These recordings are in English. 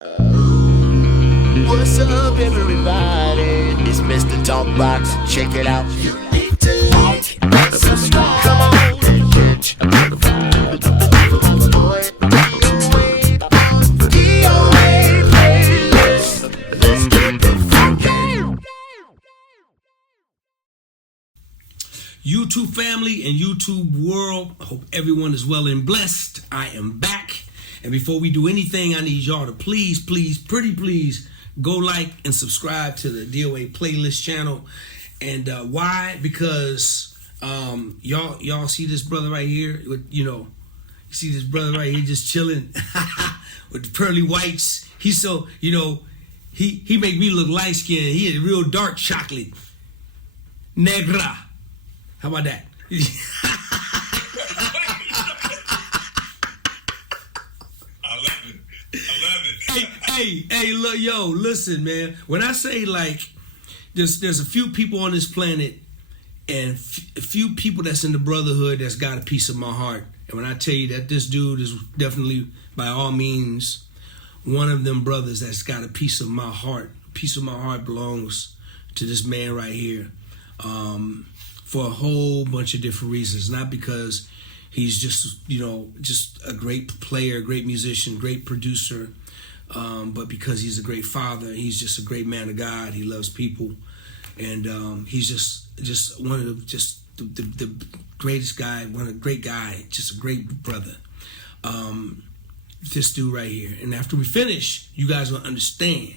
What's up, everybody? It's Mr. Talkbox. Check it out. You need to like and subscribe. Come on and catch a motherfucker. Boy, DOA playlist. Let's get the funky. YouTube family and YouTube world, I hope everyone is well and blessed. I am back. And before we do anything, I need y'all to please, pretty please, go like and subscribe to the DOA playlist channel. And why? Because y'all see this brother right here with, you see this brother right here just chilling with the pearly whites. He's so, he make me look light skinned. He is real dark chocolate. Negra. How about that? Hey, look, listen, man. When I say there's a few people on this planet, and a few people that's in the brotherhood that's got a piece of my heart. And when I tell you that this dude is definitely, by all means, one of them brothers that's got a piece of my heart. A piece of my heart belongs to this man right here, for a whole bunch of different reasons. Not because he's just a great player, great musician, great producer. But because he's a great father, he's just a great man of God. He loves people, and he's just one of the greatest guy, great guy, just a great brother. This dude right here. And after we finish, you guys will understand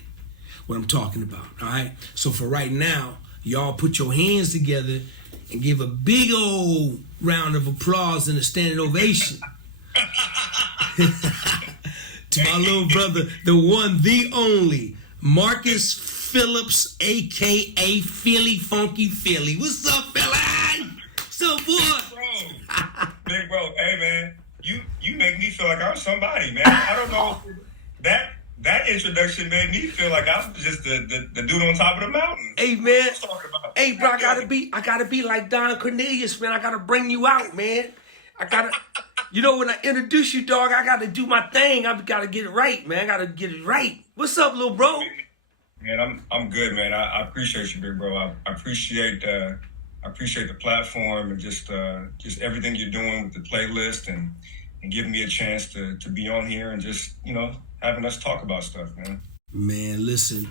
what I'm talking about. All right. So for right now, y'all put your hands together and give a big old round of applause and a standing ovation. To my little brother, the one, the only, Marcus Phillips, a.k.a. Philly Funky Philly. What's up, fella? What's up, boy? Big bro, hey, man, you make me feel like I'm somebody, man. I don't know. That introduction made me feel like I was just the dude on top of the mountain. Hey, man. Hey, bro, I gotta be like Don Cornelius, man. I gotta bring you out, man. I gotta... when I introduce you, dog, I got to do my thing. I got to get it right, man. I got to get it right. What's up, little bro? Man, I'm good, man. I appreciate you, big bro. I appreciate the platform and just everything you're doing with the playlist and giving me a chance to be on here and just, having us talk about stuff, man. Man, listen.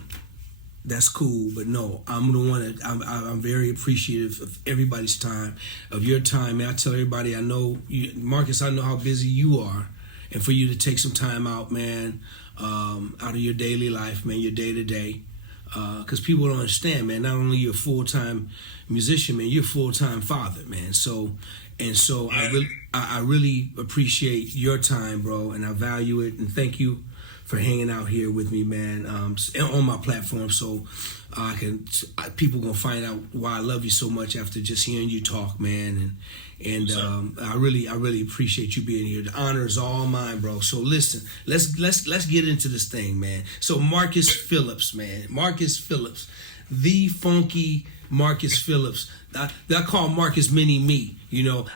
That's cool, but no, I'm very appreciative of everybody's time, of your time, man. I tell everybody, I know, Marcus, I know how busy you are, and for you to take some time out, man, out of your daily life, man, your day-to-day, because people don't understand, man, not only you're a full-time musician, man, you're a full-time father, man, I really appreciate your time, bro, and I value it, and thank you for hanging out here with me, man, on my platform, so people gonna find out why I love you so much after just hearing you talk, man, and I really appreciate you being here. The honor is all mine, bro. So listen, let's get into this thing, man. So Marcus Phillips, man, Marcus Phillips, the funky Marcus Phillips. I call Marcus Mini Me.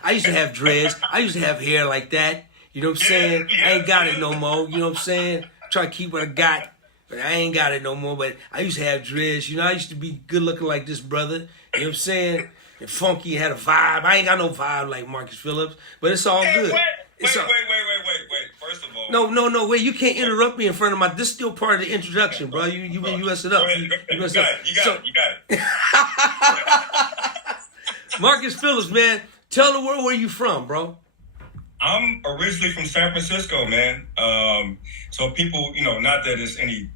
I used to have dreads. I used to have hair like that. You know what I'm saying? I ain't got it no more. You know what I'm saying? Try to keep what I got, but I ain't got it no more. But I used to have dreads. I used to be good looking like this brother. You know what I'm saying? And funky, had a vibe. I ain't got no vibe like Marcus Phillips, but it's all good. Wait. First of all. No. Wait, you can't interrupt me in front of my... This is still part of the introduction, bro. You mess it up. You got it. Marcus Phillips, man. Tell the world where you from, bro. I'm originally from San Francisco, man. So people, not that it's any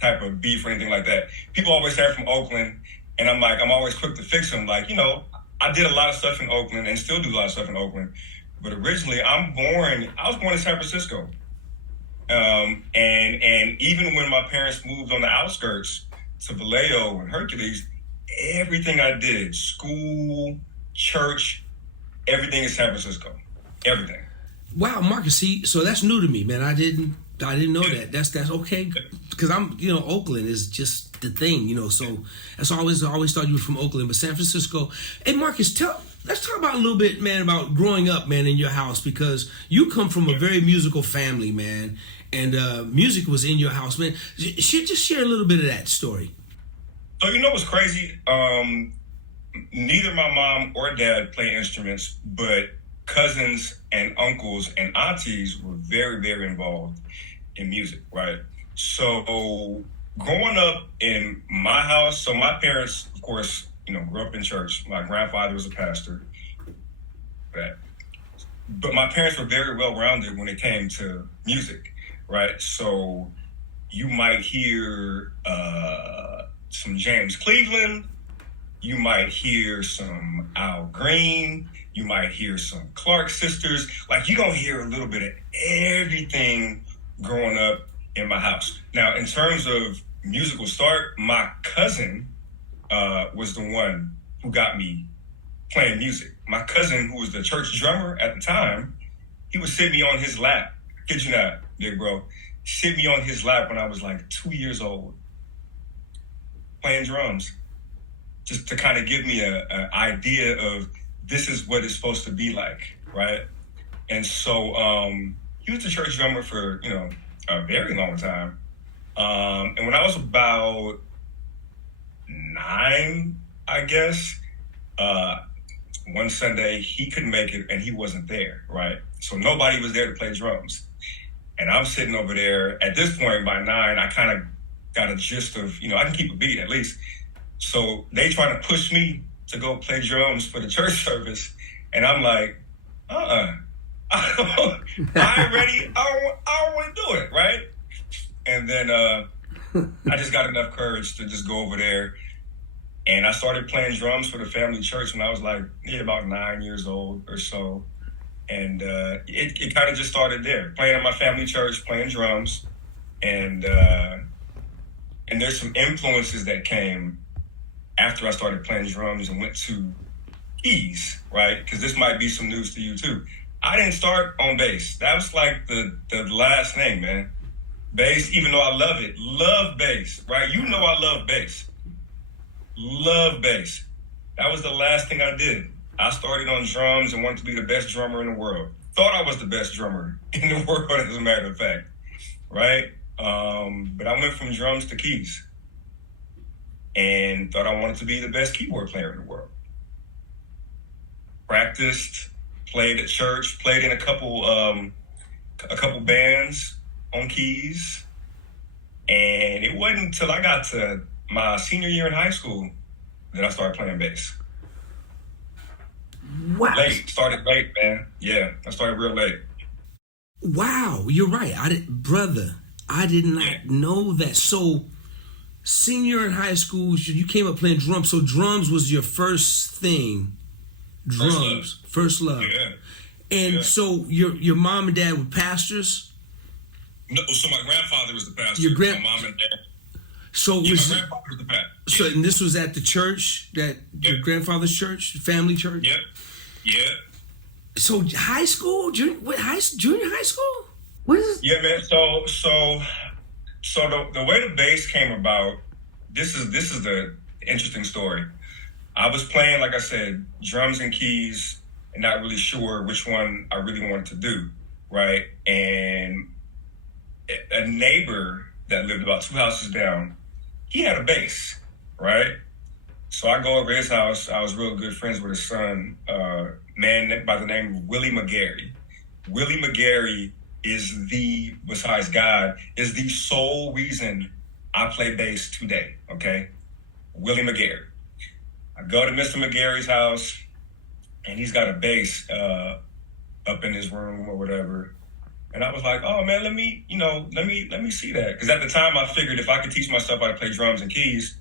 type of beef or anything like that. People always say from Oakland, and I'm always quick to fix them. I did a lot of stuff in Oakland and still do a lot of stuff in Oakland. But originally, I was born in San Francisco. And even when my parents moved on the outskirts to Vallejo and Hercules, everything I did, school, church, everything is San Francisco. Everything. Wow, Marcus, see, so that's new to me, man. I didn't know that. That's okay, because I'm, Oakland is just the thing, so that's always thought you were from Oakland, but San Francisco. Hey, Marcus, let's talk about a little bit, man, about growing up, man, in your house, because you come from a very musical family, man, And music was in your house, man. Just share a little bit of that story. So you know what's crazy? Neither my mom or dad play instruments, but cousins and uncles and aunties were very, very involved in music, right? So growing up in my house, so my parents, of course, grew up in church. My grandfather was a pastor. But my parents were very well-rounded when it came to music, right? So you might hear some James Cleveland, you might hear some Al Green, you might hear some Clark sisters. Like, you're going to hear a little bit of everything growing up in my house. Now, in terms of musical start, my cousin was the one who got me playing music. My cousin, who was the church drummer at the time, he would sit me on his lap. Kid you not, big bro. Sit me on his lap when I was like 2 years old, playing drums, just to kind of give me an idea of this is what it's supposed to be like, right? And so he was the church drummer for, a very long time. And when I was about 9, I guess, one Sunday he couldn't make it and he wasn't there, right? So nobody was there to play drums. And I'm sitting over there. At this point, by 9, I kind of got a gist of, I can keep a beat at least. So they trying to push me to go play drums for the church service. And I'm like, I ain't ready. I don't want to do it, right? And then I just got enough courage to just go over there. And I started playing drums for the family church when I was like about 9 years old or so. And it kind of just started there, playing at my family church, playing drums. And there's some influences that came after I started playing drums and went to keys, right? Because this might be some news to you too. I didn't start on bass. That was like the last thing, man. Bass, even though I love it, love bass, right? I love bass. Love bass. That was the last thing I did. I started on drums and wanted to be the best drummer in the world. Thought I was the best drummer in the world, as a matter of fact, right? But I went from drums to keys and thought I wanted to be the best keyboard player in the world. Practiced, played at church, played in a couple bands on keys, and it wasn't until I got to my senior year in high school that I started playing bass. Wow. Started late, man. Yeah, I started real late. Wow, you're right. I did not know that. So, senior in high school, you came up playing drums. So drums was your first thing. Drums, first love. Yeah. And so your mom and dad were pastors? No, so my grandfather was the pastor. My mom and dad. So my grandfather was the pastor. So and this was at the church, your grandfather's church, family church? Yep. Yeah. So high school, junior high school? What is this? Yeah, man. So the way the bass came about, this is the interesting story. I was playing, like I said, drums and keys, and not really sure which one I really wanted to do, right? And a neighbor that lived about 2 houses down, he had a bass, right? So I go over his house. I was real good friends with his son, man by the name of Willie McGarry. Willie McGarry besides God, is the sole reason I play bass today, okay? Willie McGarry. I go to Mr. McGarry's house, and he's got a bass up in his room or whatever. And I was like, oh man, let me see that. Because at the time I figured if I could teach myself how to play drums and keys,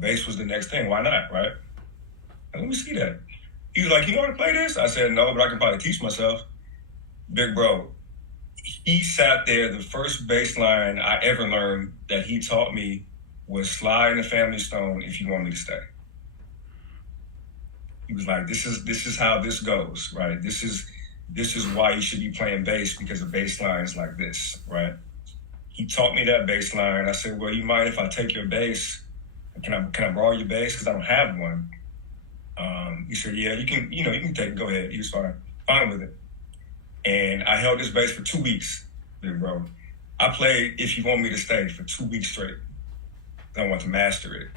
bass was the next thing. Why not, right? And let me see that. He was like, you know how to play this? I said, no, but I can probably teach myself. Big bro, he sat there. The first bass line I ever learned that he taught me was Slide in the Family Stone, If You Want Me to Stay. He was like, this is how this goes, right? This is why you should be playing bass, because the bass line is like this, right? He taught me that bass line. I said, well, you mind if I take your bass? Can I borrow your bass? Because I don't have one. He said, yeah, you can take it, go ahead. He was fine with it. And I held this bass for 2 weeks, big bro. I played If You Want Me to Stay for 2 weeks straight. I want to master it.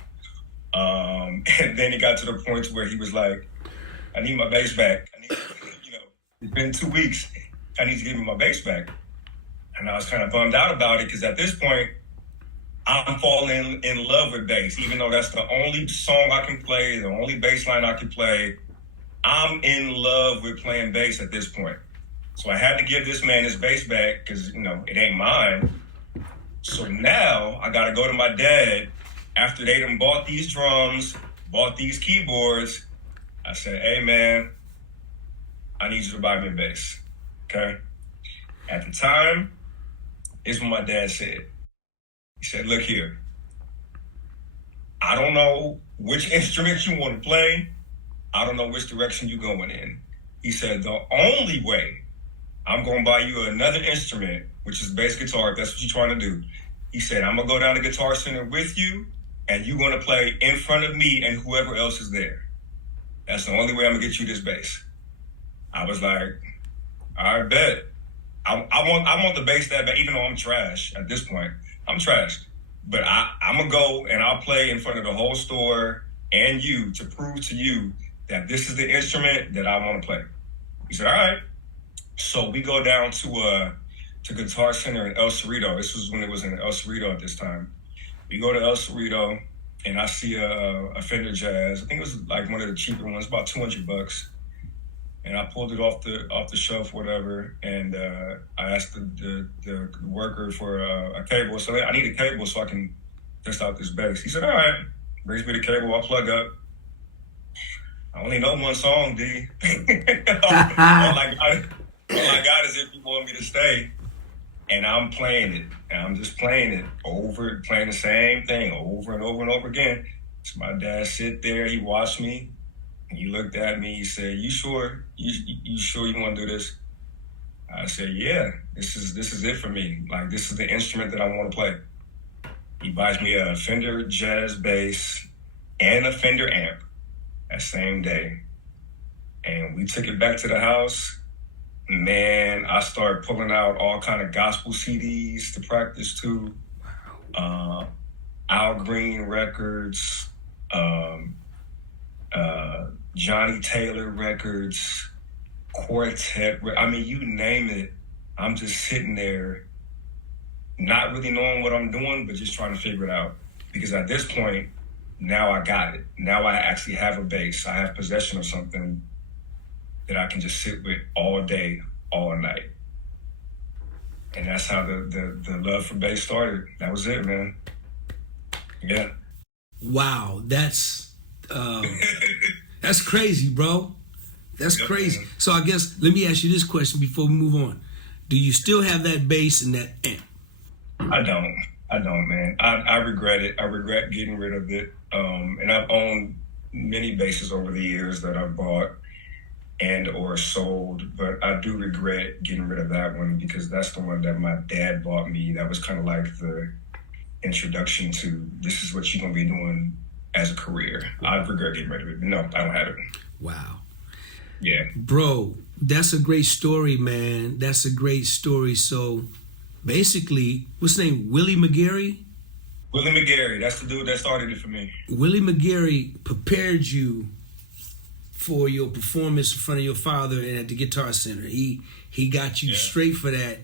And then it got to the point where he was like, I need my bass back. I need, it's been 2 weeks. I need to give me my bass back. And I was kind of bummed out about it because at this point, I'm falling in love with bass. Even though that's the only song I can play, the only bass line I can play, I'm in love with playing bass at this point. So I had to give this man his bass back because, it ain't mine. So now I got to go to my dad after they done bought these drums, bought these keyboards. I said, hey, man, I need you to buy me a bass, okay? At the time, here's what my dad said. He said, look here, I don't know which instrument you want to play. I don't know which direction you're going in. He said, the only way I'm going to buy you another instrument, which is bass guitar, if that's what you're trying to do. He said, I'm going to go down to Guitar Center with you, and you're going to play in front of me and whoever else is there. That's the only way I'm going to get you this bass. I was like, all right, bet. I want the bass that bad, even though I'm trash at this point. I'm trash. But I'm going to go and I'll play in front of the whole store and you to prove to you that this is the instrument that I want to play. He said, all right. So we go down to Guitar Center in El Cerrito. This was when it was in El Cerrito at this time. We go to El Cerrito and I see a Fender Jazz. I think it was like one of the cheaper ones, about $200. And I pulled it off the shelf, whatever. And I asked the worker for a cable. So I need a cable so I can test out this bass. He said, all right. Brings me the cable. I plug up. I only know one song, D. all I got is If You Want Me to Stay. And I'm playing it. And I'm just playing it playing the same thing over and over and over again. So my dad sit there, he watched me, and he looked at me, he said, you sure? You sure you want to do this? I said, yeah, this is it for me. Like, this is the instrument that I want to play. He buys me a Fender Jazz bass and a Fender amp that same day. And we took it back to the house. Man, I started pulling out all kind of gospel CDs to practice to. Al Green records, Johnny Taylor records, quartet. I mean, you name it. I'm just sitting there, not really knowing what I'm doing, but just trying to figure it out. Because at this point, now I got it. Now I actually have a bass. I have possession of something that I can just sit with all day, all night. And that's how the love for bass started. That was it, man. Yeah. Wow, that's crazy, bro. That's crazy. Man. So I guess, let me ask you this question before we move on. Do you still have that bass and that amp? I don't, man. I regret it. I regret getting rid of it. And I've owned many basses over the years that I've bought and or sold, but I do regret getting rid of that one because that's the one that my dad bought me. That was kind of like the introduction to this is what you're going to be doing as a career. I regret getting rid of it. No, I don't have it. Wow. Yeah. Bro, that's a great story, man. That's a great story. So basically, what's his name? Willie McGarry? Willie McGarry. That's the dude that started it for me. Willie McGarry prepared you for your performance in front of your father and at the Guitar Center. He got you straight for that.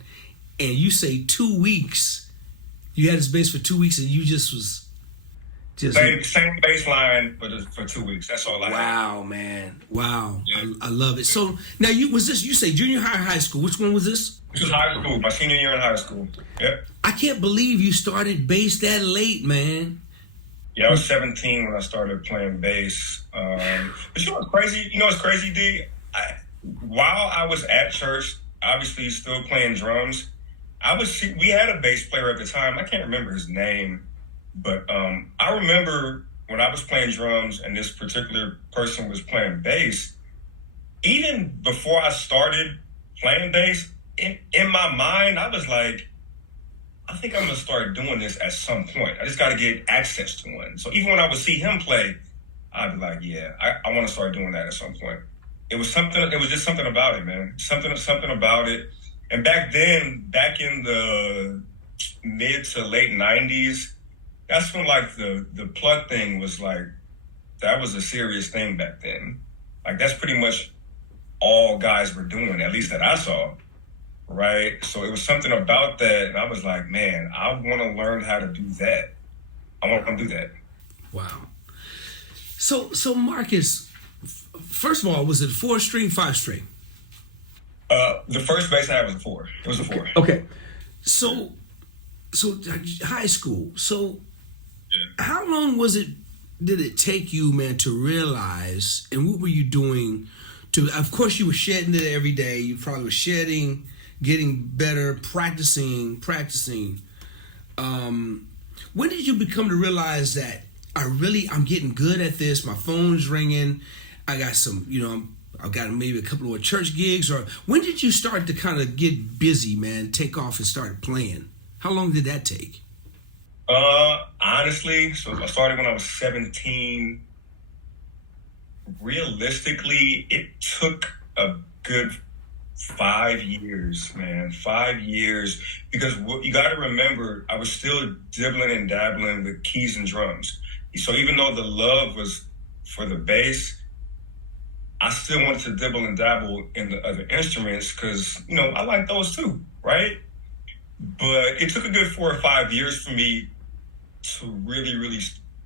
And you say 2 weeks. You had his bass for 2 weeks and you just was same bass line for 2 weeks. That's all I had. Wow, man. Wow. Yeah. I love it. So now you say junior high or high school? Which one was this? This was high school, my senior year in high school. Yep. I can't believe you started bass that late, man. Yeah, I was 17 when I started playing bass. But you know what's crazy? D? While I was at church, obviously still playing drums, we had a bass player at the time. I can't remember his name, but I remember when I was playing drums and this particular person was playing bass, even before I started playing bass, in my mind, I was like, I think I'm going to start doing this at some point. I just got to get access to one. So even when I would see him play, I'd be like, yeah, I want to start doing that at some point. It was just something about it, man. Something about it. And back then, back in the mid to late 90s, that's when like the plug thing was like, that was a serious thing back then. Like that's pretty much all guys were doing, at least that I saw, right? So it was something about that, and I was like, man, I want to learn how to do that. I want to do that. Wow. So Marcus, first of all, was it 4-string, 5-string? The first bass I had was a 4. It was a 4. Okay. So high school. So how long did it take you, man, to realize, and what were you doing to, of course you were shedding it every day. You probably were shedding, getting better, practicing. When did you become to realize that I'm getting good at this, my phone's ringing, I got some, I've got maybe a couple of church gigs, or when did you start to kind of get busy, man, take off and start playing? How long did that take? Honestly, so I started when I was 17. Realistically, it took a good 5 years, man. 5 years, because what you got to remember, I was still dibbling and dabbling with keys and drums. So even though the love was for the bass, I still wanted to dibble and dabble in the other instruments because, I like those too, right? But it took a good 4 or 5 years for me to really, really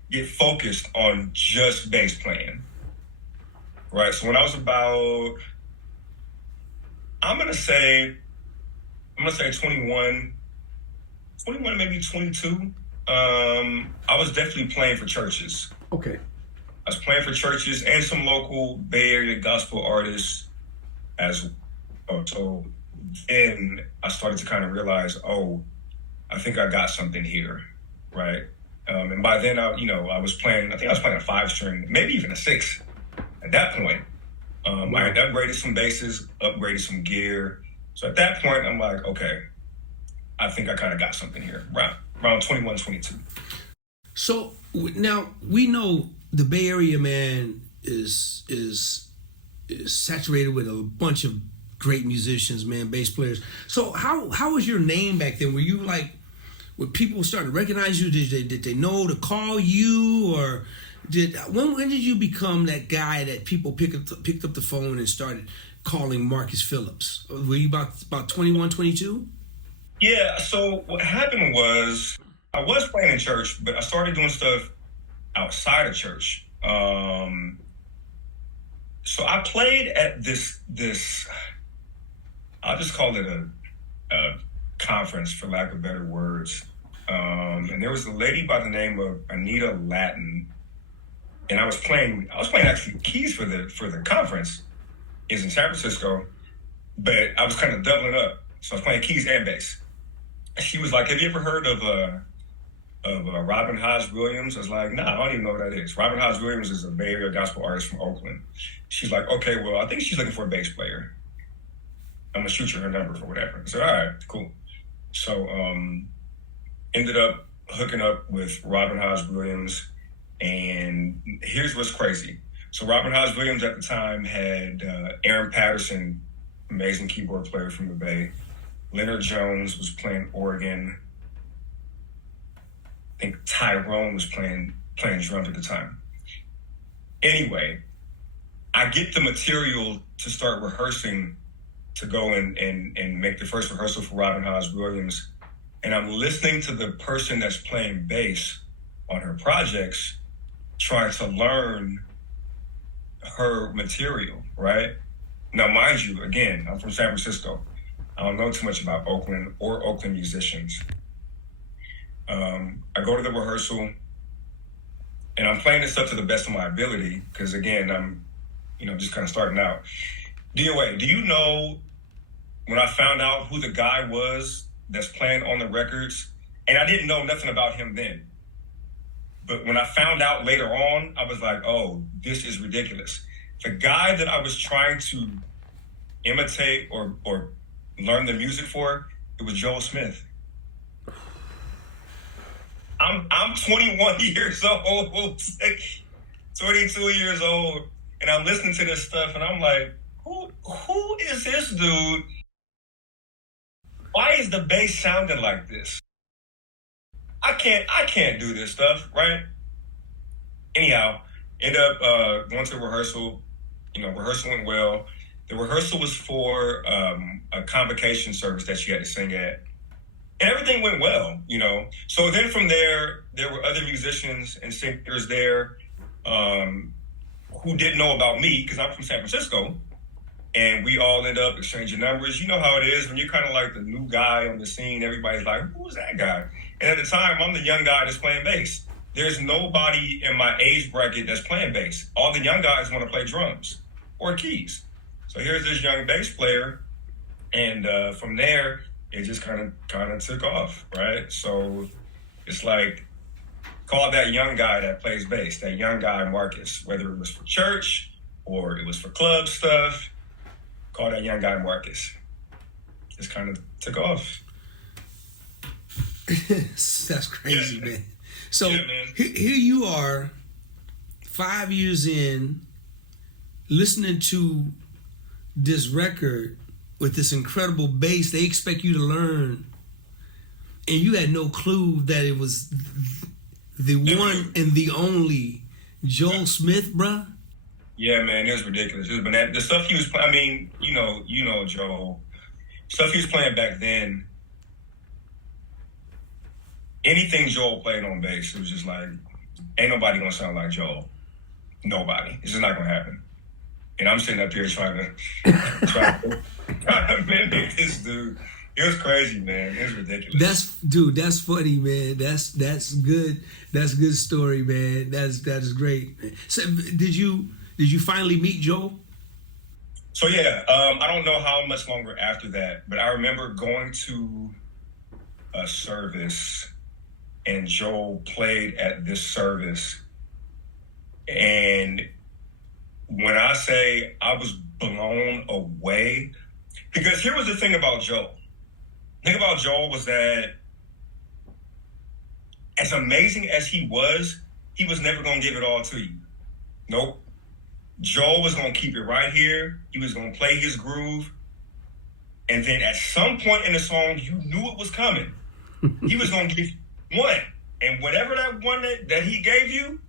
get focused on just bass playing, right? So when I was about, I'm gonna say 21, maybe 22. I was definitely playing for churches. Okay. I was playing for churches and some local Bay Area gospel artists as well. So then I started to kind of realize, I think I got something here, right? And by then, I was playing, I think I was playing a 5-string, maybe even a 6 at that point. I had upgraded some basses, upgraded some gear. So at that point, I'm like, okay, I think I kind of got something here, around 21, 22. So now we know the Bay Area, man, is saturated with a bunch of great musicians, man, bass players. So how was your name back then? Were you like, when people started to recognize you, did they know to call you, or when did you become that guy that people picked up the phone and started calling Marcus Phillips? Were you about 21, 22? Yeah, so what happened was I was playing in church, but I started doing stuff outside of church. So I played at this I'll just call it a conference, for lack of better words. And there was a lady by the name of Anita Latin, and I was playing actually keys for the conference. It's in San Francisco, but I was kind of doubling up. So I was playing keys and bass. She was like, "Have you ever heard of Robin Hodge Williams?" I was like, "Nah, I don't even know what that is." Robin Hodge Williams is a Bay Area gospel artist from Oakland. She's like, "Okay, well, I think she's looking for a bass player. I'm gonna shoot you her number for whatever." I said, "All right, cool." So ended up hooking up with Robin Hodge Williams, and here's what's crazy. So Robin Hodge Williams at the time had Aaron Patterson, amazing keyboard player from the Bay. Leonard Jones was playing organ. I think Tyrone was playing drums at the time. Anyway, I get the material to start rehearsing, to go and make the first rehearsal for Robin Hodge Williams. And I'm listening to the person that's playing bass on her projects, trying to learn her material, right? Now, mind you, again, I'm from San Francisco. I don't know too much about Oakland or Oakland musicians. I go to the rehearsal, and I'm playing this stuff to the best of my ability, because again, I'm, just kind of starting out. DOA, do you know when I found out who the guy was that's playing on the records? And I didn't know nothing about him then. But when I found out later on, I was like, oh, this is ridiculous. The guy that I was trying to imitate or learn the music for, it was Joel Smith. I'm 21 years old, 22 years old, and I'm listening to this stuff, and I'm like, who is this dude? Why is the bass sounding like this? I can't do this stuff, right? Anyhow, end up going to rehearsal. Rehearsal went well. The rehearsal was for a convocation service that she had to sing at. And everything went well, So then from there were other musicians and singers there who didn't know about me because I'm from San Francisco. And we all end up exchanging numbers. You know how it is when you're kind of like the new guy on the scene. Everybody's like, who's that guy? And at the time, I'm the young guy that's playing bass. There's nobody in my age bracket that's playing bass. All the young guys want to play drums or keys. So here's this young bass player. And from there, it just kind of took off, right? So it's like, call that young guy that plays bass, that young guy Marcus, whether it was for church or it was for club stuff, call that young guy Marcus. Just kind of took off. That's crazy, man. So yeah, man. Here you are, 5 years in, listening to this record with this incredible bass. They expect you to learn, and you had no clue that it was the one and the only Joel Smith, bruh. Yeah, man, it was ridiculous. But the stuff he was playing, I mean, you know, Joel, stuff he was playing back then. Anything Joel played on bass, it was just like, ain't nobody gonna sound like Joel. Nobody. It's just not gonna happen. And I'm sitting up here trying to mimic this dude. It was crazy, man. It was ridiculous. That's funny, man. That's good. That's a good story, man. That is great. So did you finally meet Joel? So yeah, I don't know how much longer after that, but I remember going to a service and Joel played at this service. And when I say I was blown away, because here was the thing about Joel. The thing about Joel was that as amazing as he was never going to give it all to you. Nope. Joel was going to keep it right here. He was going to play his groove. And then at some point in the song, you knew it was coming. He was going to give one. And whatever that one that he gave you,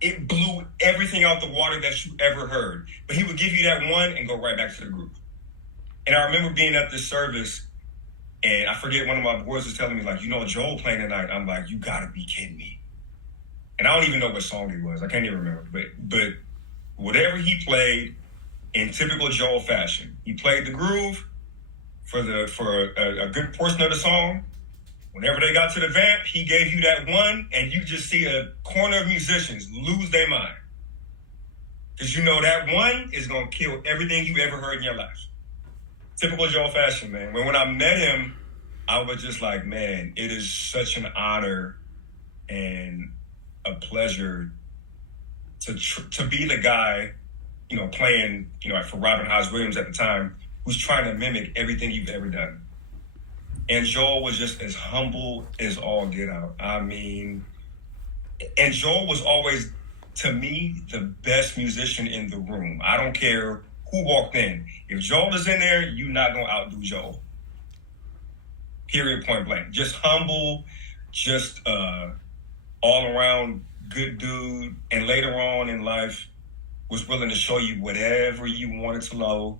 it blew everything out the water that you ever heard. But he would give you that one and go right back to the groove. And I remember being at this service, and I forget, one of my boys was telling me, like, Joel playing tonight. I'm like, you gotta be kidding me. And I don't even know what song it was. I can't even remember. But whatever he played, in typical Joel fashion, he played the groove for a good portion of the song. Whenever they got to the vamp, he gave you that one, and you just see a corner of musicians lose their mind. Because that one is going to kill everything you ever heard in your life. Typical Joel fashion, man. When I met him, I was just like, man, it is such an honor and a pleasure to be the guy, playing, for Robin House Williams at the time, who's trying to mimic everything you've ever done. And Joel was just as humble as all get out. I mean, and Joel was always, to me, the best musician in the room. I don't care who walked in. If Joel is in there, you're not going to outdo Joel. Period, point blank. Just humble, just all around good dude. And later on in life, was willing to show you whatever you wanted to know.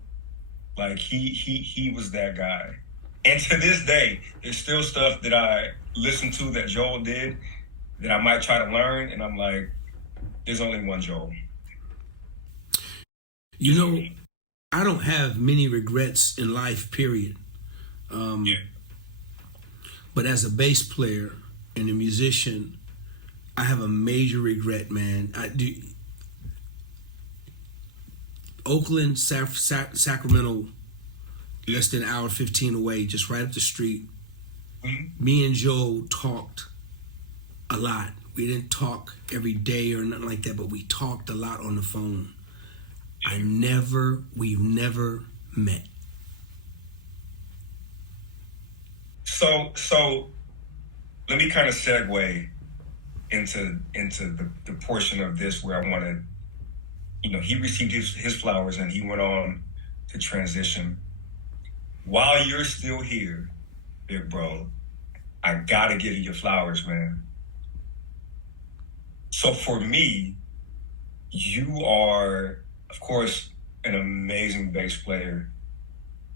Like, he was that guy. And to this day, there's still stuff that I listen to that Joel did that I might try to learn. And I'm like, there's only one Joel. I don't have many regrets in life, period. Yeah. But as a bass player and a musician, I have a major regret, man. Oakland, Sacramento, less than an hour 15 away, just right up the street. Mm-hmm. Me and Joe talked a lot. We didn't talk every day or nothing like that, but we talked a lot on the phone. We've never met. So let me kind of segue into the portion of this where I want to, he received his flowers and he went on to transition. While you're still here, big bro, I gotta give you your flowers, man. So for me, you are, of course, an amazing bass player,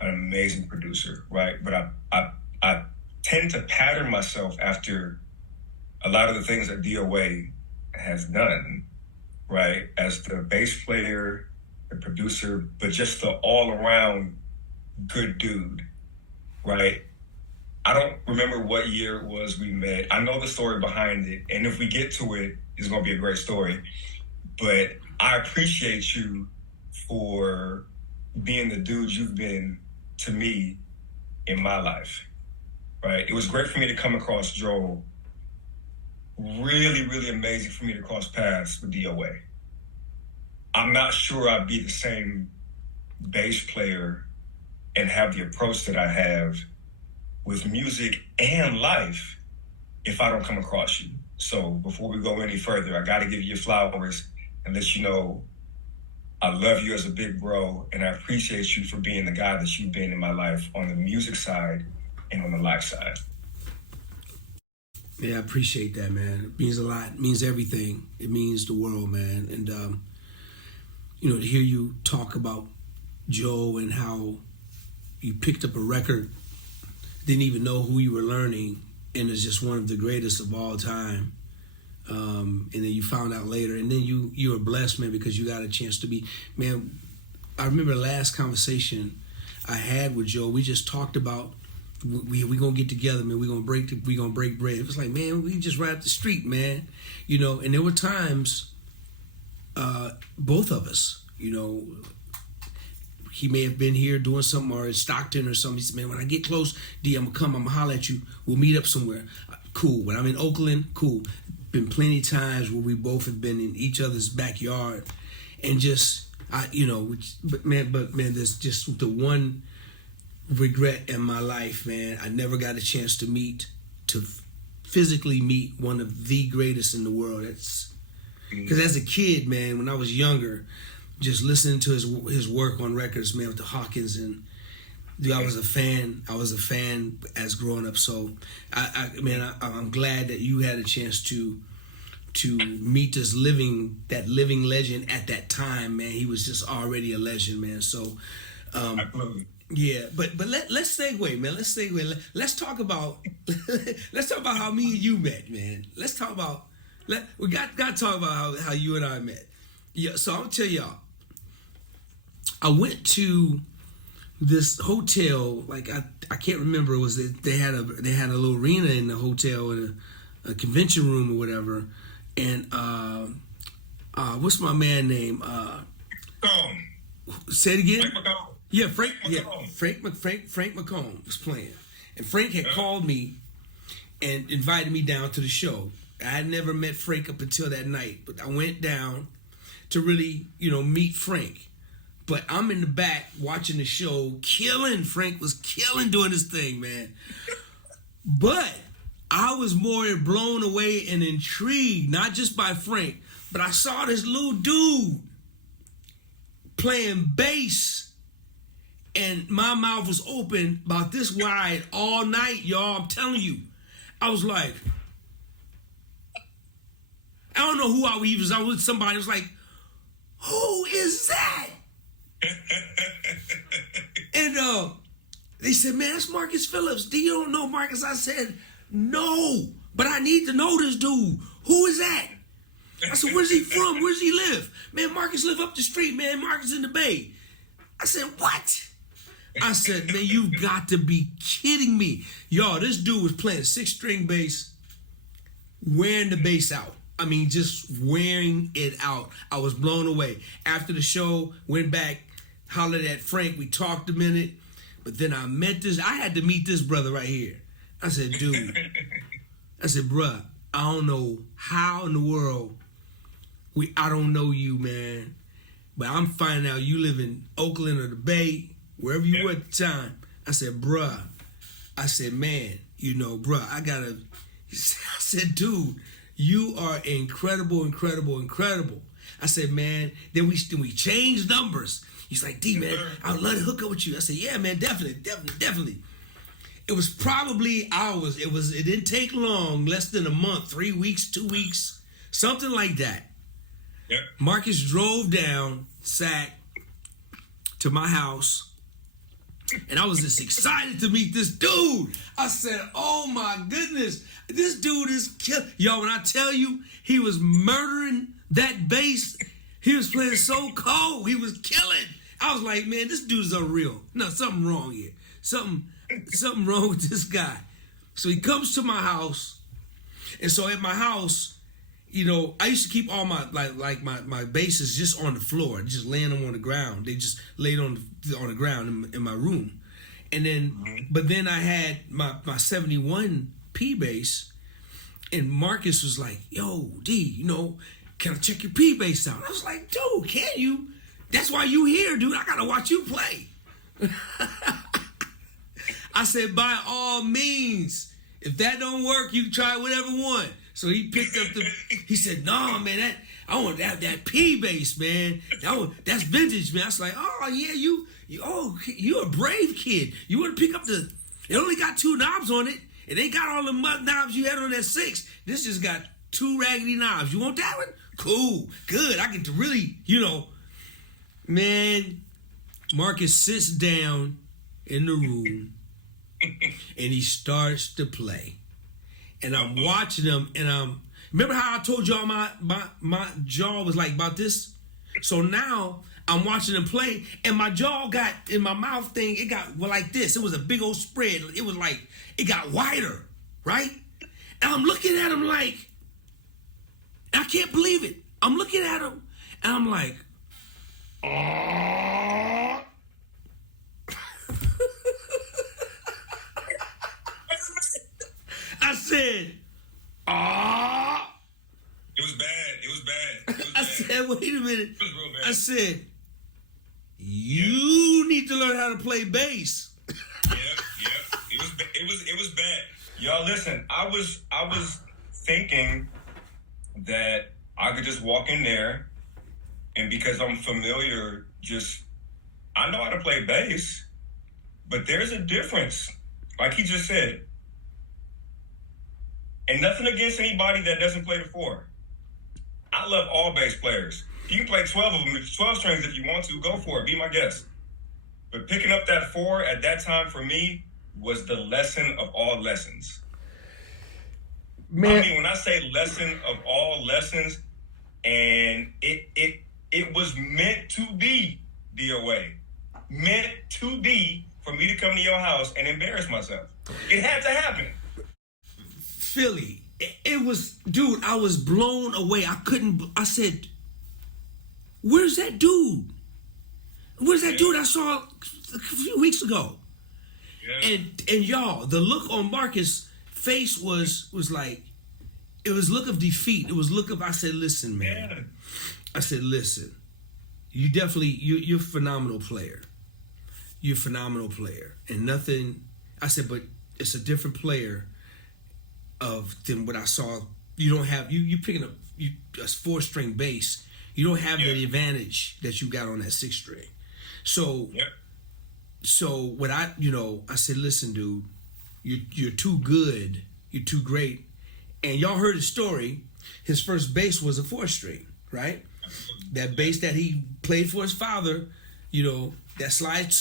an amazing producer, right? But I tend to pattern myself after a lot of the things that DOA has done, right? As the bass player, the producer, but just the all-around good dude, right? I don't remember what year it was we met. I know the story behind it, and if we get to it, it's going to be a great story. But I appreciate you for being the dude you've been to me in my life, right? It was great for me to come across Joel. Really, really amazing for me to cross paths with DOA. I'm not sure I'd be the same bass player and have the approach that I have with music and life if I don't come across you. So before we go any further, I got to give you your flowers and let you know I love you as a big bro, and I appreciate you for being the guy that you've been in my life on the music side and on the life side. Yeah, I appreciate that, man. It means a lot. It means everything. It means the world, man. And, to hear you talk about Joe and how you picked up a record, didn't even know who you were learning, and is just one of the greatest of all time. And then you found out later, and then you were blessed, man, because you got a chance to be, man. I remember the last conversation I had with Joe. We just talked about we gonna get together, man. We gonna break bread. It was like, man, we just right up the street, man. And there were times, both of us, he may have been here doing something or in Stockton or something. He said, man, when I get close, D, I'm gonna holler at you. We'll meet up somewhere. Cool. When I'm in Oakland, cool. Been plenty of times where we both have been in each other's backyard, and but man, there's just the one regret in my life, man. I never got a chance to physically meet one of the greatest in the world. That's because as a kid, man, when I was younger, just listening to his work on records, man, with the Hawkins, and dude, I was a fan. I was a fan as growing up. So, I'm glad that you had a chance to meet this living legend at that time, man. He was just already a legend, man. So, yeah. But let's segue, man. Let's talk about how me and you met, man. Let's talk about we got to talk about how you and I met. Yeah. So I'll tell y'all. I went to this hotel, like I can't remember. It was they had a little arena in the hotel, in a convention room or whatever. And what's my man name? Say it again. Frank McComb. Yeah, Frank McComb was playing, and Frank had called me and invited me down to the show. I had never met Frank up until that night, but I went down to really, meet Frank. But I'm in the back watching the show, killing. Frank was killing doing his thing, man. But I was more blown away and intrigued, not just by Frank, but I saw this little dude playing bass, and my mouth was open about this wide all night, y'all. I'm telling you. I was like, I don't know who I was. I was with somebody. I was like, who is that? And they said, man, that's Marcus Phillips. Do you don't know Marcus? I said, no, but I need to know this dude. Who is that? I said, where's he from? Where's he live? Man, Marcus live up the street, man. Marcus in the Bay. I said, what? I said, man, you've got to be kidding me. Y'all, this dude was playing 6-string bass, wearing the bass out. I mean, just wearing it out. I was blown away. After the show, went back, hollered at Frank. We talked a minute. But then I had to meet this brother right here. I said, dude. I said, bruh, I don't know how in the world I don't know you, man. But I'm finding out you live in Oakland or the Bay, wherever you were at the time. I said, bruh. I said, man, bruh, I said, dude, you are incredible, incredible, incredible. I said, man, then we changed numbers. He's like, D, man, I would love to hook up with you. I said, yeah, man, definitely. It was probably hours. It didn't take long, less than a month, 3 weeks, 2 weeks, something like that. Yep. Marcus drove down, sat to my house, and I was just excited to meet this dude. I said, oh my goodness, this dude is Yo, when I tell you he was murdering that bass, he was playing so cold, he was killing. I was like, man, this dude is unreal. No, something wrong here. Something wrong with this guy. So he comes to my house, and so at my house, you know, I used to keep all my my basses just on the floor, just laying them on the ground. They just laid on the ground in my room, and then but then I had my 71 P bass, and Marcus was like, "Yo, D, you know, can I check your P bass out?" I was like, "Dude, can you? That's why you here, dude. I gotta watch you play." I said, "By all means, if that don't work, you can try whatever one." So he picked up he said, "No, man, I want that P bass, man. That's vintage, man." I was like, "Oh yeah, you're a brave kid. You want to pick up it only got 2 knobs on it. It ain't got all the mud knobs you had on that 6. This just got 2 raggedy knobs. You want that one? Cool, good. I get to really, you know." Man, Marcus sits down in the room and he starts to play. And I'm watching him, and remember how I told y'all my jaw was like about this? So now I'm watching him play, and my jaw got in my mouth thing, it got like this. It was a big old spread. It was like, it got wider, right? And I'm looking at him like, I can't believe it. I'm looking at him, and I'm like, oh. I said, ah. It was bad. I said, wait a minute. It was real bad. I said, you need to learn how to play bass. Yeah. It was bad. Y'all listen, I was thinking that I could just walk in there, and because I'm familiar, I know how to play bass, but there's a difference. Like he just said. And nothing against anybody that doesn't play the 4. I love all bass players. You can play 12 of them, 12 strings if you want to. Go for it. Be my guest. But picking up that 4 at that time for me was the lesson of all lessons. Man. I mean, when I say lesson of all lessons, and it was meant to be, DOA. Meant to be for me to come to your house and embarrass myself. It had to happen. Philly, it was, dude, I was blown away. I said, where's that dude? Where's that dude I saw a few weeks ago? Yeah. And y'all, the look on Marcus' face was like, it was look of defeat. It was look of, I said, listen, man. Yeah. I said, listen, you're a phenomenal player. You're a phenomenal player. And nothing, I said, but it's a different player than what I saw. You don't have you picking up a 4-string bass. You don't have the advantage that you got on that 6-string. So so what I said, listen, dude, you're too good, you're too great. And y'all heard his story. His first bass was a 4-string, right? That bass that he played for his father, that slide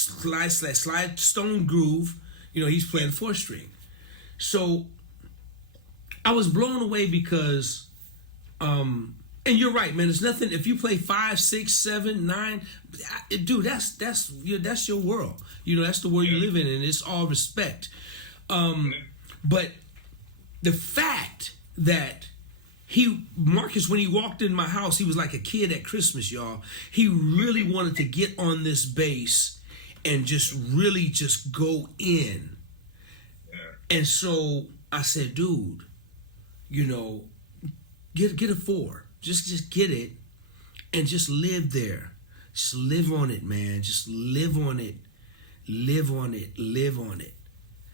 stone groove, he's playing 4-string. So I was blown away because, and you're right, man. There's nothing. If you play 5, 6, 7, 9, dude, that's your world. That's the world you live in, and it's all respect. But the fact that Marcus, when he walked in my house, he was like a kid at Christmas, y'all. He really wanted to get on this bass and just really just go in. And so I said, dude, get a 4. Just get it and just live there. Just live on it, man. Just live on it. Live on it. Live on it.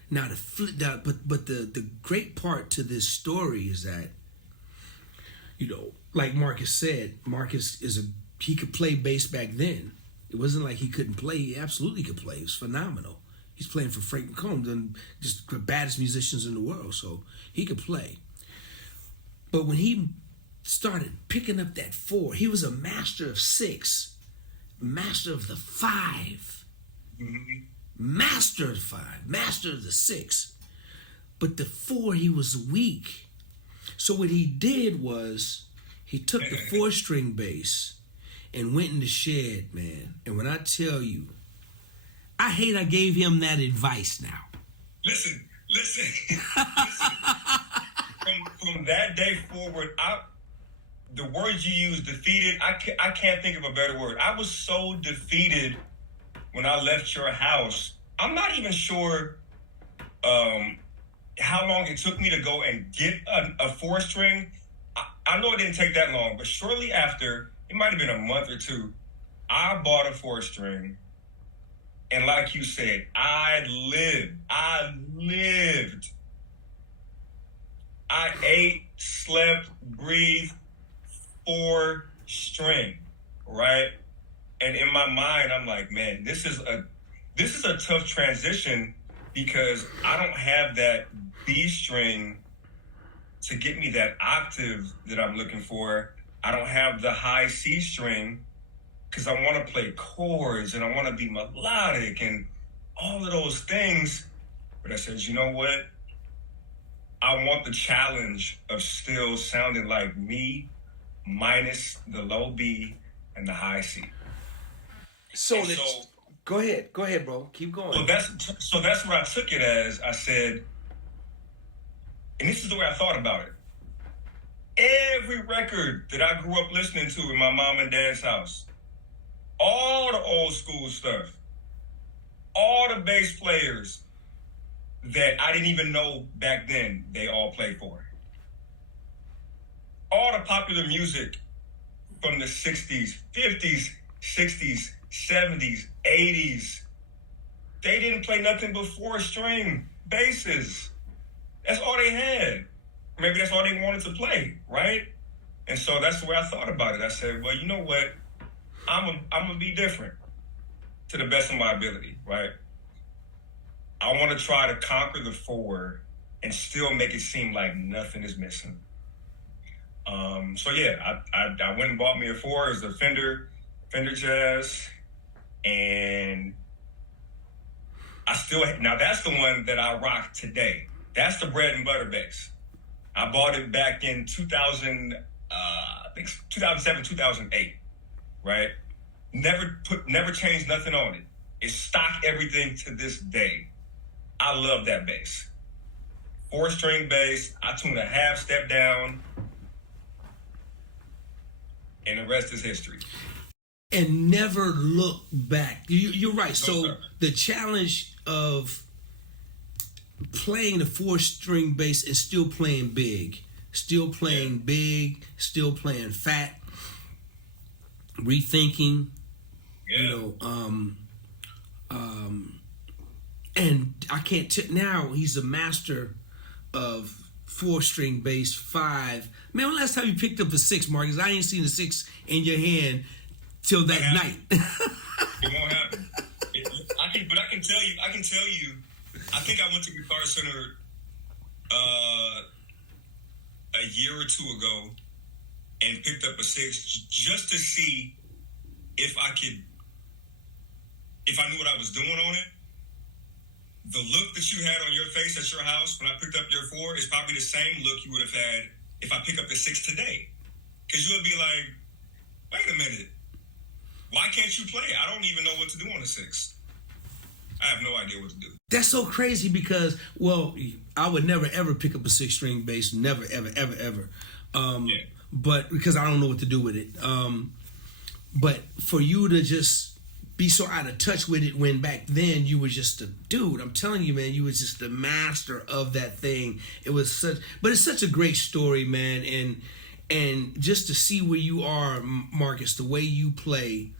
Now but the great part to this story is that, like Marcus said, Marcus he could play bass back then. It wasn't like he couldn't play. He absolutely could play. He was phenomenal. He's playing for Frank McCombs and just the baddest musicians in the world, so he could play. But when he started picking up that 4, he was a master of 6, master of the 5, master of 5, master of the 6. But the 4, he was weak. So what he did was he took the 4-string bass and went in the shed, man. And when I tell you, I hate I gave him that advice now. Listen. From that day forward, the word you used, defeated, I can't think of a better word. I was so defeated when I left your house. I'm not even sure how long it took me to go and get a 4-string. I know it didn't take that long, but shortly after, it might have been a month or 2, I bought a 4-string. And like you said, I lived. I ate, slept, breathed 4-string, right? And in my mind, I'm like, man, this is a tough transition because I don't have that B string to get me that octave that I'm looking for. I don't have the high C string because I want to play chords and I want to be melodic and all of those things. But I said, you know what? I want the challenge of still sounding like me minus the low B and the high C. So go ahead, bro. Keep going. So that's what I took it as. I said, and this is the way I thought about it. Every record that I grew up listening to in my mom and dad's house, all the old school stuff, all the bass players that I didn't even know back then, they all played for. All the popular music from the 60s, 50s, 60s, 70s, 80s, they didn't play nothing but 4-string basses. That's all they had. Maybe that's all they wanted to play, right? And so that's the way I thought about it. I said, well, you know what? I'm gonna be different to the best of my ability, right? I want to try to conquer the 4 and still make it seem like nothing is missing. So yeah, I went and bought me a 4. It was a Fender Jazz, and now that's the one that I rock today. That's the bread and butter bass. I bought it back in 2007, 2008, right? Never changed nothing on it. It's stock everything to this day. I love that bass. 4-string bass. I tune a half step down, and the rest is history. And never look back. You're right. No, So sir. the challenge of playing the 4-string bass and still playing big, still playing fat, rethinking, and I can't now he's a master of 4-string bass 5. Man, when last time you picked up a 6, Marcus? I ain't seen a 6 in your hand till that night. It won't happen. I can tell you. I think I went to Guitar Center a year or 2 ago and picked up a 6 just to see if I knew what I was doing on it. The look that you had on your face at your house when I picked up your 4 is probably the same look you would have had if I pick up the 6 today. Because you would be like, wait a minute. Why can't you play? I don't even know what to do on the 6. I have no idea what to do. That's so crazy because, well, I would never ever pick up a 6-string bass. Never, ever, ever, ever. But because I don't know what to do with it. But for you to just be so out of touch with it when back then you were just a dude, I'm telling you, man, you was just the master of that thing. It's such a great story, man. And just to see where you are, Marcus, the way you play,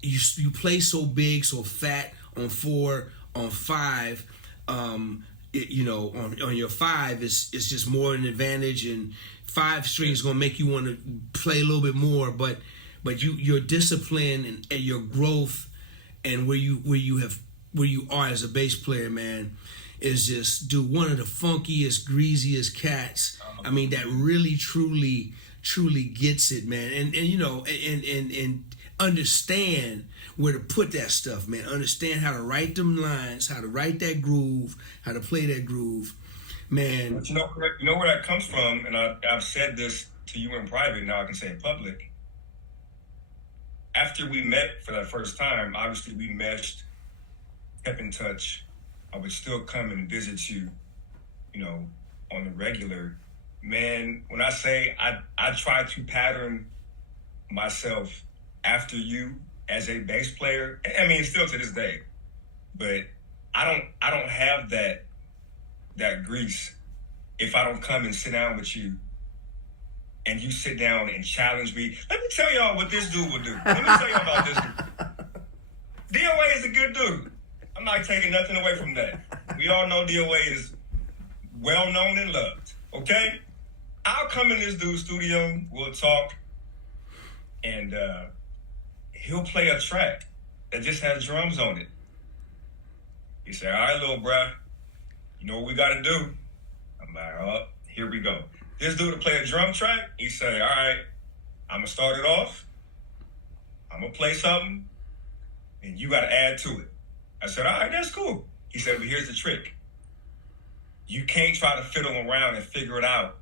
you play so big, so fat on 4, on 5. On your 5, it's just more an advantage, and 5 strings gonna make you want to play a little bit more. But your discipline and your growth, and where you have where you are as a bass player, man, is just one of the funkiest, greasiest cats. I mean, that really, truly gets it, man. And you know, and understand where to put that stuff, man. Understand how to write them lines, how to write that groove, how to play that groove, man. But you know where that comes from, and I've said this to you in private, now I can say in public. After we met for that first time, obviously we meshed, kept in touch. I would still come and visit you, you know, on the regular. Man, when I say I try to pattern myself after you as a bass player, I mean, still to this day, but I don't have that grease if I don't come and sit down with you and you sit down and challenge me. Let me tell y'all what this dude will do. Let me tell y'all about this dude. DOA is a good dude. I'm not taking nothing away from that. We all know DOA is well known and loved, okay? I'll come in this dude's studio, we'll talk, and he'll play a track that just has drums on it. He said, all right, little bruh, you know what we got to do? I'm like, oh, here we go. This dude will play a drum track. He say, all right, I'm going to start it off. I'm going to play something, and you got to add to it. I said, all right, that's cool. He said, but here's the trick. You can't try to fiddle around and figure it out.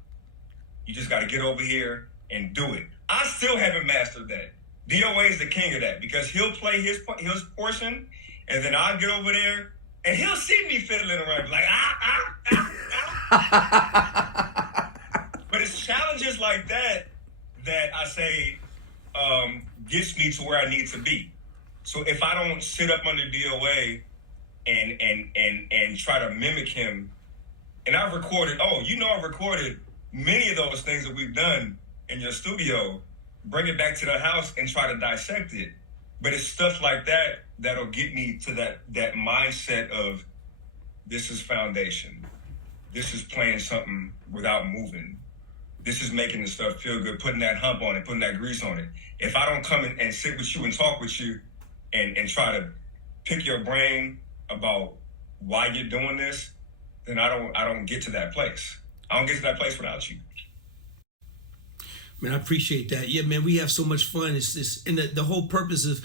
You just got to get over here and do it. I still haven't mastered that. DOA is the king of that because he'll play his portion, and then I'll get over there, and he'll see me fiddling around like, But it's challenges like that I say gets me to where I need to be. So if I don't sit up under DOA and try to mimic him, and I've recorded many of those things that we've done in your studio, bring it back to the house and try to dissect it. But it's stuff like that that'll get me to that mindset of this is foundation. This is playing something without moving. This is making the stuff feel good, putting that hump on it, putting that grease on it. If I don't come in and sit with you and talk with you and try to pick your brain about why you're doing this, then I don't get to that place. I don't get to that place without you. Man, I appreciate that. Yeah, man, we have so much fun. It's this, and the whole purpose of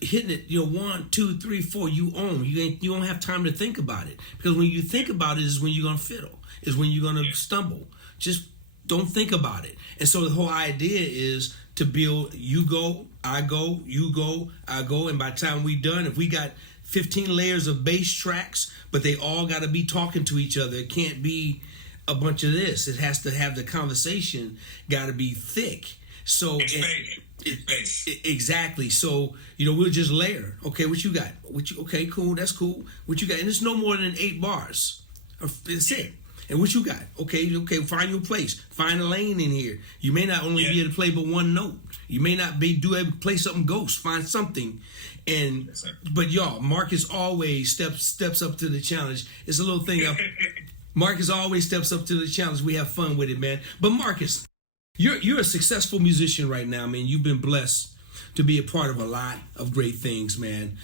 hitting it, 1, 2, 3, 4, you own. You don't have time to think about it. Because when you think about it is when you're gonna fiddle, is when you're gonna stumble. Just don't think about it. And so the whole idea is to build, you go, I go, you go, I go, and by the time we done, if we got 15 layers of bass tracks, but they all gotta be talking to each other. It can't be a bunch of this. It has to have the conversation got to be thick. So exactly. So we'll just layer. Okay, what you got? Okay, cool. That's cool. What you got? And it's no more than 8 bars. That's it. And what you got? Okay. Find your place. Find a lane in here. You may not only be able to play but one note. You may not be able to play something ghost. Find something. And but y'all, Marcus always steps up to the challenge. It's a little thing. Marcus always steps up to the challenge. We have fun with it, man. But Marcus, you're a successful musician right now, man. You've been blessed to be a part of a lot of great things, man.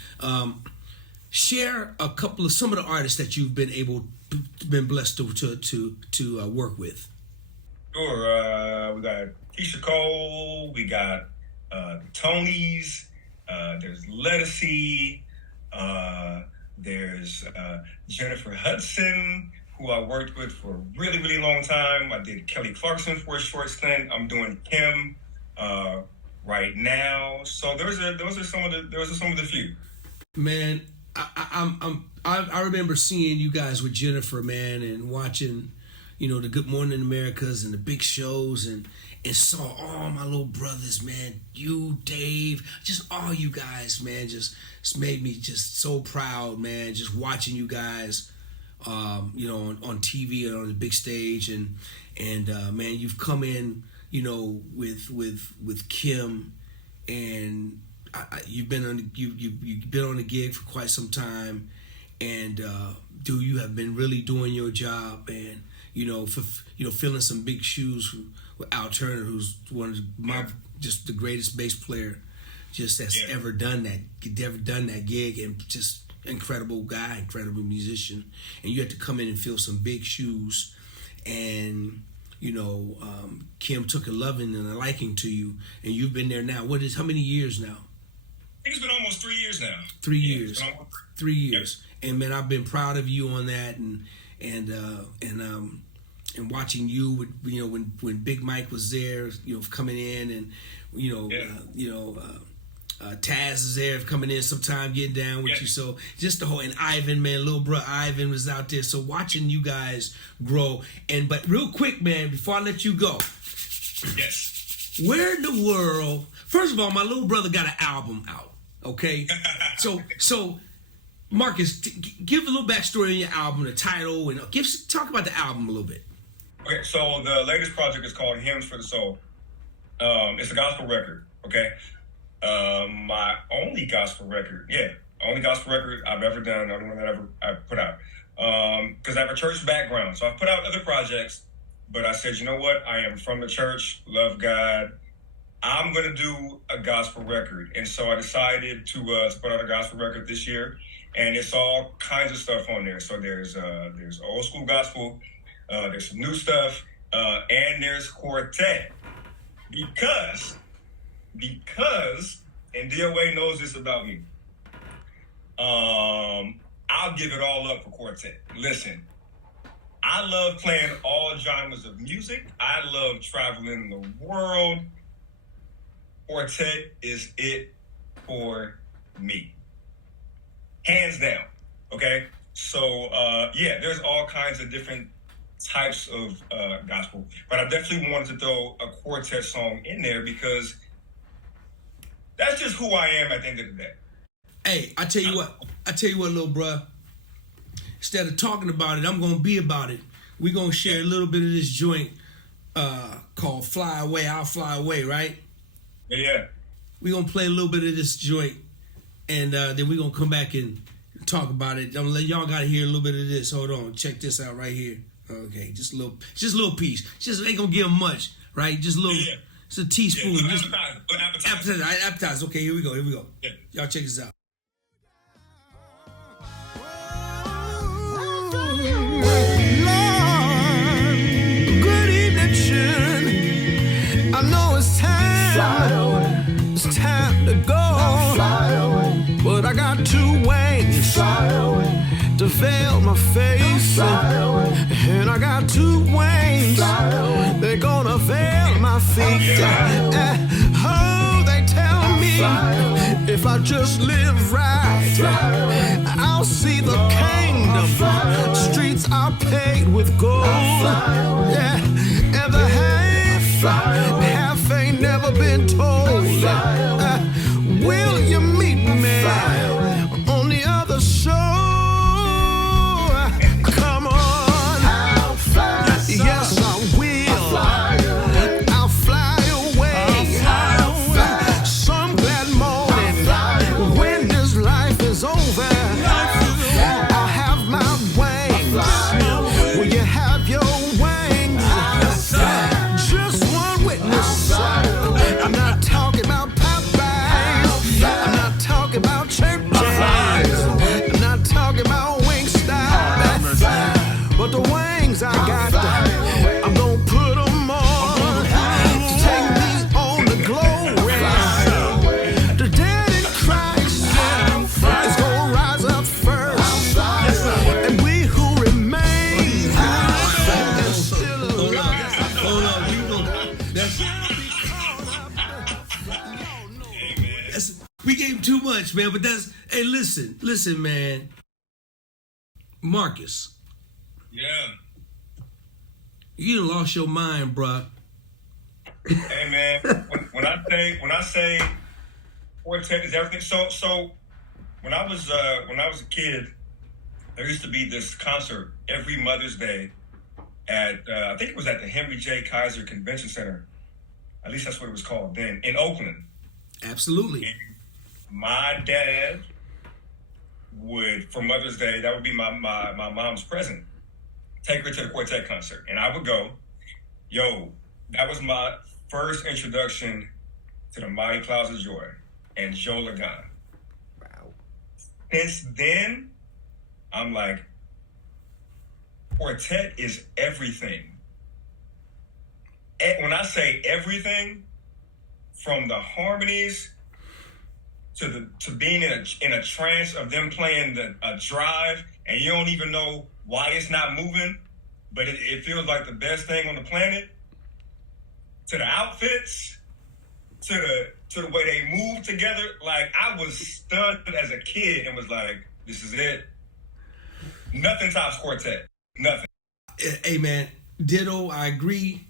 Share some of the artists that you've been blessed to work with. Sure. We got Keisha Cole. We got Tony's. There's Lettucey. There's Jennifer Hudson, who I worked with for a really, really long time. I did Kelly Clarkson for a short stint. I'm doing Kim right now. So those are some of the few. Man, I remember seeing you guys with Jennifer, man, and watching, the Good Morning Americas and the big shows and saw all my little brothers, man. You, Dave, just all you guys, man, just made me just so proud, man, just watching you guys. On TV and on the big stage, and man, you've come in, with Kim, and you've been on the gig for quite some time, and dude, you have been really doing your job, and filling some big shoes with Al Turner, who's one of just the greatest bass player, just that's ever done that gig, and just. incredible guy, incredible musician, and you had to come in and fill some big shoes. And Kim took a loving and a liking to you, and you've been there now. How many years now? I think it's been almost 3 years now. 3 years. 3 years. Yep. And man, I've been proud of you on that, and watching you with, when Big Mike was there, coming in, and Taz is there coming in sometime, getting down with you. So just the whole, and Ivan, man, little bro Ivan was out there. So watching you guys grow. But real quick, man, before I let you go, yes, where in the world? First of all, my little brother got an album out. Okay, so Marcus, give a little backstory on your album, the title, and talk about the album a little bit. Okay, so the latest project is called Hymns for the Soul. It's a gospel record. Okay. My only gospel record, only gospel record I've ever done, the only one that I've put out. Because I have a church background, so I've put out other projects, but I said, you know what? I am from the church, love God. I'm gonna do a gospel record, and so I decided to put out a gospel record this year, and it's all kinds of stuff on there. So there's old school gospel, there's some new stuff, and there's quartet, because, and DOA knows this about me, I'll give it all up for quartet. Listen, I love playing all genres of music. I love traveling the world. Quartet is it for me. Hands down, okay? So, there's all kinds of different types of gospel, but I definitely wanted to throw a quartet song in there because that's just who I am at the end of the day. Hey, I tell you what, little bruh. Instead of talking about it, I'm gonna be about it. We're gonna share a little bit of this joint called Fly Away, I'll Fly Away, right? Yeah. We're gonna play a little bit of this joint, and then we're gonna come back and talk about it. I'm gonna let y'all gotta hear a little bit of this. Hold on, check this out right here. Okay, just a little piece. Just ain't gonna give them much, right? Just a little. Yeah. It's a teaspoon. Yeah, just appetizer. Okay, here we go. Yeah. Y'all check this out. Good evening, children. I know it's time. It's time to go. Fly away. But I got two wings to veil my face. And I got two wings. They're gonna veil my feet. Oh, they tell me if I just live right, I'll see the kingdom. Streets are paved with gold. Yeah, and the half ain't never been told. Will you meet me on the other shore? Come on, I'll fly. Yes, I will. I'll fly away. Some glad morning when this life is over, I'll have my wings. Will you have your wings? Just one witness. I'm not talking about Popeyes. I'm not talking about churches. I'm not talking about Wingstop. But the wings I got, I'm gonna put them on to take me on the glory. The dead in Christ is gonna rise up first, and we who remain and still alive. Hold on, you know we gave too much, man. But hey, listen, man. Marcus, Yeah. you done lost your mind, bruh. Hey man, when I say quartet is everything. So when I was a kid, there used to be this concert every Mother's Day at I think it was at the Henry J. Kaiser Convention Center. At least that's what it was called then, in Oakland. Absolutely. And my dad would, for Mother's Day, that would be my mom's present, take her to the quartet concert, and I would go. Yo, that was my first introduction to the Mighty Clouds of Joy and Joe Lagan. Wow. Since then, I'm like, quartet is everything. When I say everything, from the harmonies to being in a trance of them playing a drive, and you don't even know why it's not moving, but it feels like the best thing on the planet. To the outfits, to the way they move together, like I was stunned as a kid and was like, "This is it." Nothing tops quartet. Nothing. Hey man, ditto. I agree.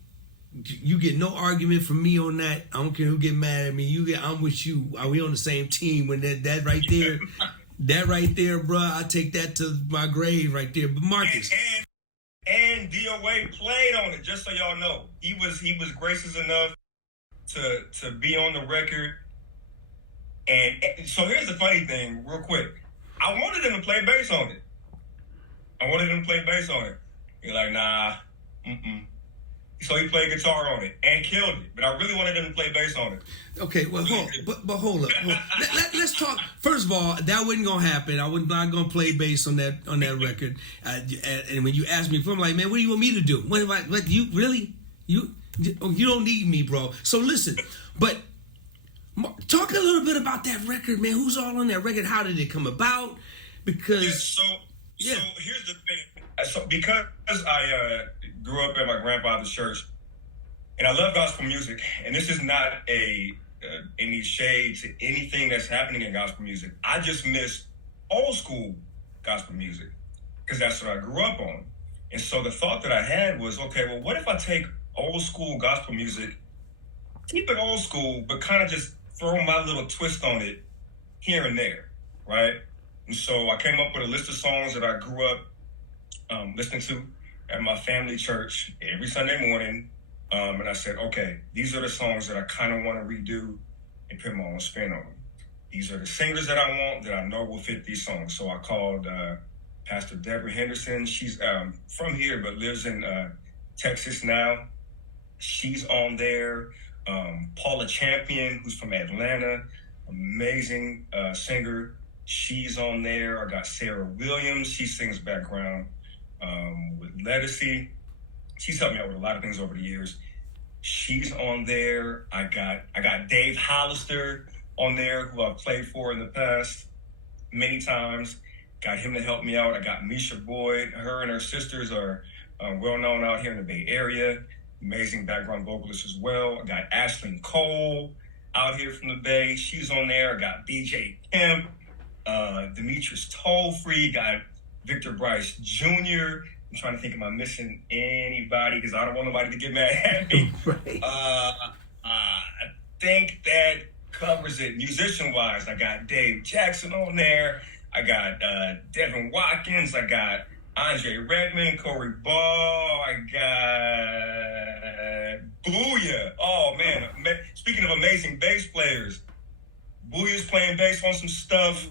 You get no argument from me on that. I don't care who get mad at me. I'm with you. Are we on the same team? When that right there, that right there, bro. I take that to my grave right there. But Marcus. And DOA played on it, just so y'all know. He was gracious enough to be on the record. And so here's the funny thing, real quick. I wanted him to play bass on it. He's like, nah, So he played guitar on it and killed it. But I really wanted him to play bass on it. Okay, well, hold up. Let's talk. First of all, that wasn't gonna happen. I was not gonna play bass on that record. And when you asked me, I'm like, man, what do you want me to do? What you really? You don't need me, bro. So listen, but talk a little bit about that record, man. Who's all on that record? How did it come about? Because So here's the thing. So because I grew up at my grandfather's church, and I love gospel music, and this is not any shade to anything that's happening in gospel music. I just miss old school gospel music because that's what I grew up on. And so the thought that I had was, okay, well, what if I take old school gospel music, keep it old school, but kind of just throw my little twist on it here and there, right? And so I came up with a list of songs that I grew up listening to at my family church every Sunday morning. And I said, okay, these are the songs that I kind of want to redo and put my own spin on them. These are the singers that I want that I know will fit these songs. So I called Pastor Deborah Henderson. She's from here, but lives in Texas now. She's on there. Paula Champion, who's from Atlanta, amazing singer. She's on there. I got Sarah Williams. She sings background with Lettucey. She's helped me out with a lot of things over the years. She's on there. I got Dave Hollister on there, who I've played for in the past many times. Got him to help me out. I got Misha Boyd. Her and her sisters are well known out here in the Bay Area. Amazing background vocalist as well. I got Ashlyn Cole out here from the Bay. She's on there. I got BJ Kemp, Demetrius Tollfree, got Victor Bryce Jr. I'm trying to think, am I missing anybody? Because I don't want nobody to get mad at me. Right. I think that covers it. Musician-wise, I got Dave Jackson on there. I got Devin Watkins. I got Andre Redmond, Corey Ball. I got Booyah. Oh, man. Speaking of amazing bass players, Booyah's playing bass on some stuff.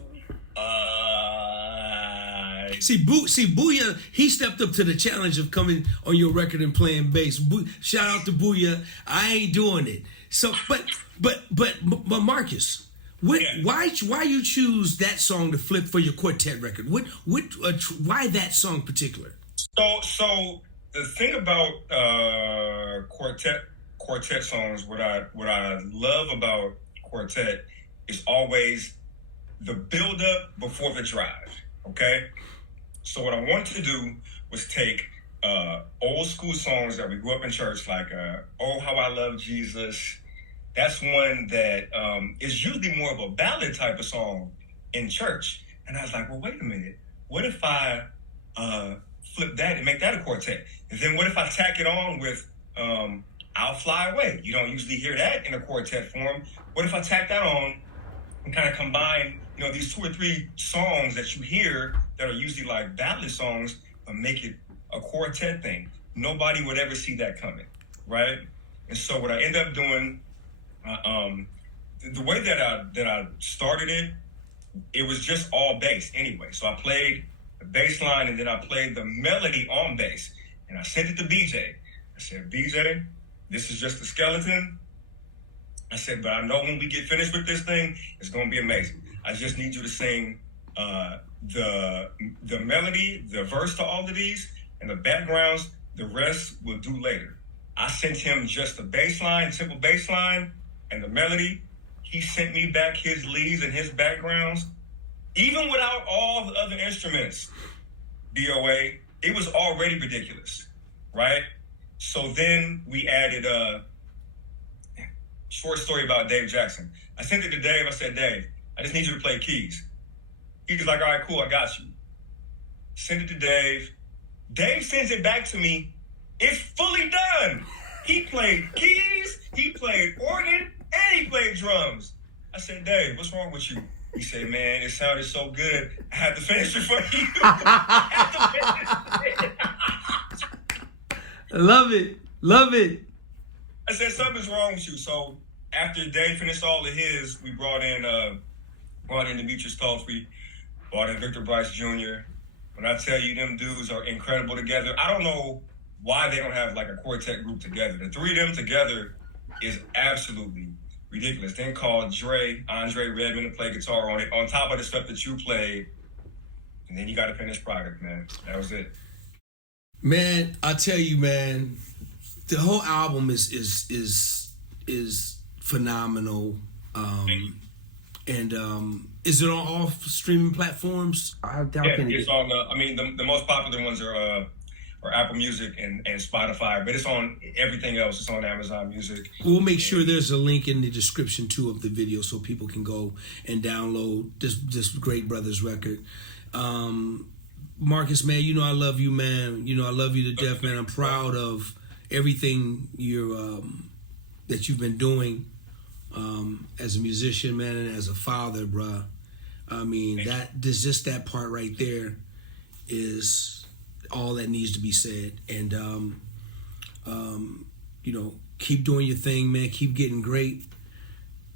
See, Booyah, he stepped up to the challenge of coming on your record and playing bass. Shout out to Booyah. I ain't doing it. So, but Marcus, why you choose that song to flip for your quartet record? Why that song in particular? So the thing about quartet songs, what I love about quartet is always the build up before the drive. Okay. So what I wanted to do was take old school songs that we grew up in church, like "Oh How I Love Jesus." That's one that is usually more of a ballad type of song in church. And I was like, well, wait a minute. What if I flip that and make that a quartet? And then what if I tack it on with "I'll Fly Away"? You don't usually hear that in a quartet form. What if I tack that on and kind of combine, these 2 or 3 songs that you hear that are usually like ballad songs, but make it a quartet thing? Nobody would ever see that coming, right? And so what I end up doing, the way that I started it was just all bass anyway. So I played the bass line and then I played the melody on bass, and I sent it to BJ. I said, BJ, this is just the skeleton. I said, but I know when we get finished with this thing, it's going to be amazing. I just need you to sing The melody, the verse to all of these, and the backgrounds, the rest we'll do later. I sent him just the bass line, simple bass line, and the melody. He sent me back his leads and his backgrounds. Even without all the other instruments, DOA, it was already ridiculous, right? So then we added a short story about Dave Jackson. I sent it to Dave. I said, Dave, I just need you to play keys. He was like, all right, cool, I got you. Send it to Dave. Dave sends it back to me. It's fully done. He played keys, he played organ, and he played drums. I said, Dave, what's wrong with you? He said, man, it sounded so good. I had to finish it for you. Love it. Love it. I said, something's wrong with you. So after Dave finished all of his, we brought in Demetrius Tolfrey, brought in Victor Bryce Jr. When I tell you them dudes are incredible together, I don't know why they don't have like a quartet group together. The three of them together is absolutely ridiculous. Then called Andre Redmond to play guitar on it, on top of the stuff that you played. And then you got a finished product, man. That was it. Man, I tell you, man, the whole album is phenomenal. And is it on all streaming platforms? I doubt yeah, it's on. The most popular ones are Apple Music and Spotify, but it's on everything else. It's on Amazon Music. We'll make sure there's a link in the description too of the video so people can go and download this great brothers record. Marcus, man, you know I love you, man. You know I love you to death, man. I'm proud of everything that you've been doing as a musician, man, and as a father, bruh. I mean, just that part right there is all that needs to be said. And keep doing your thing, man. Keep getting great.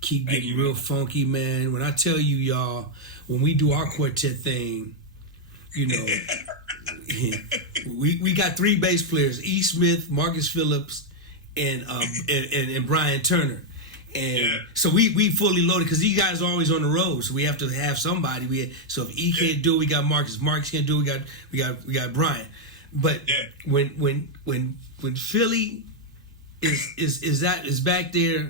Keep getting real funky, man. When I tell you, y'all, when we do our quartet thing, we got three bass players: E. Smith, Marcus Phillips, and Brian Turner. And so we fully loaded because these guys are always on the road, so we have to have somebody. So if E can't do it, we got Marcus. Marcus can't do it, we got Brian. But when Philly is back there,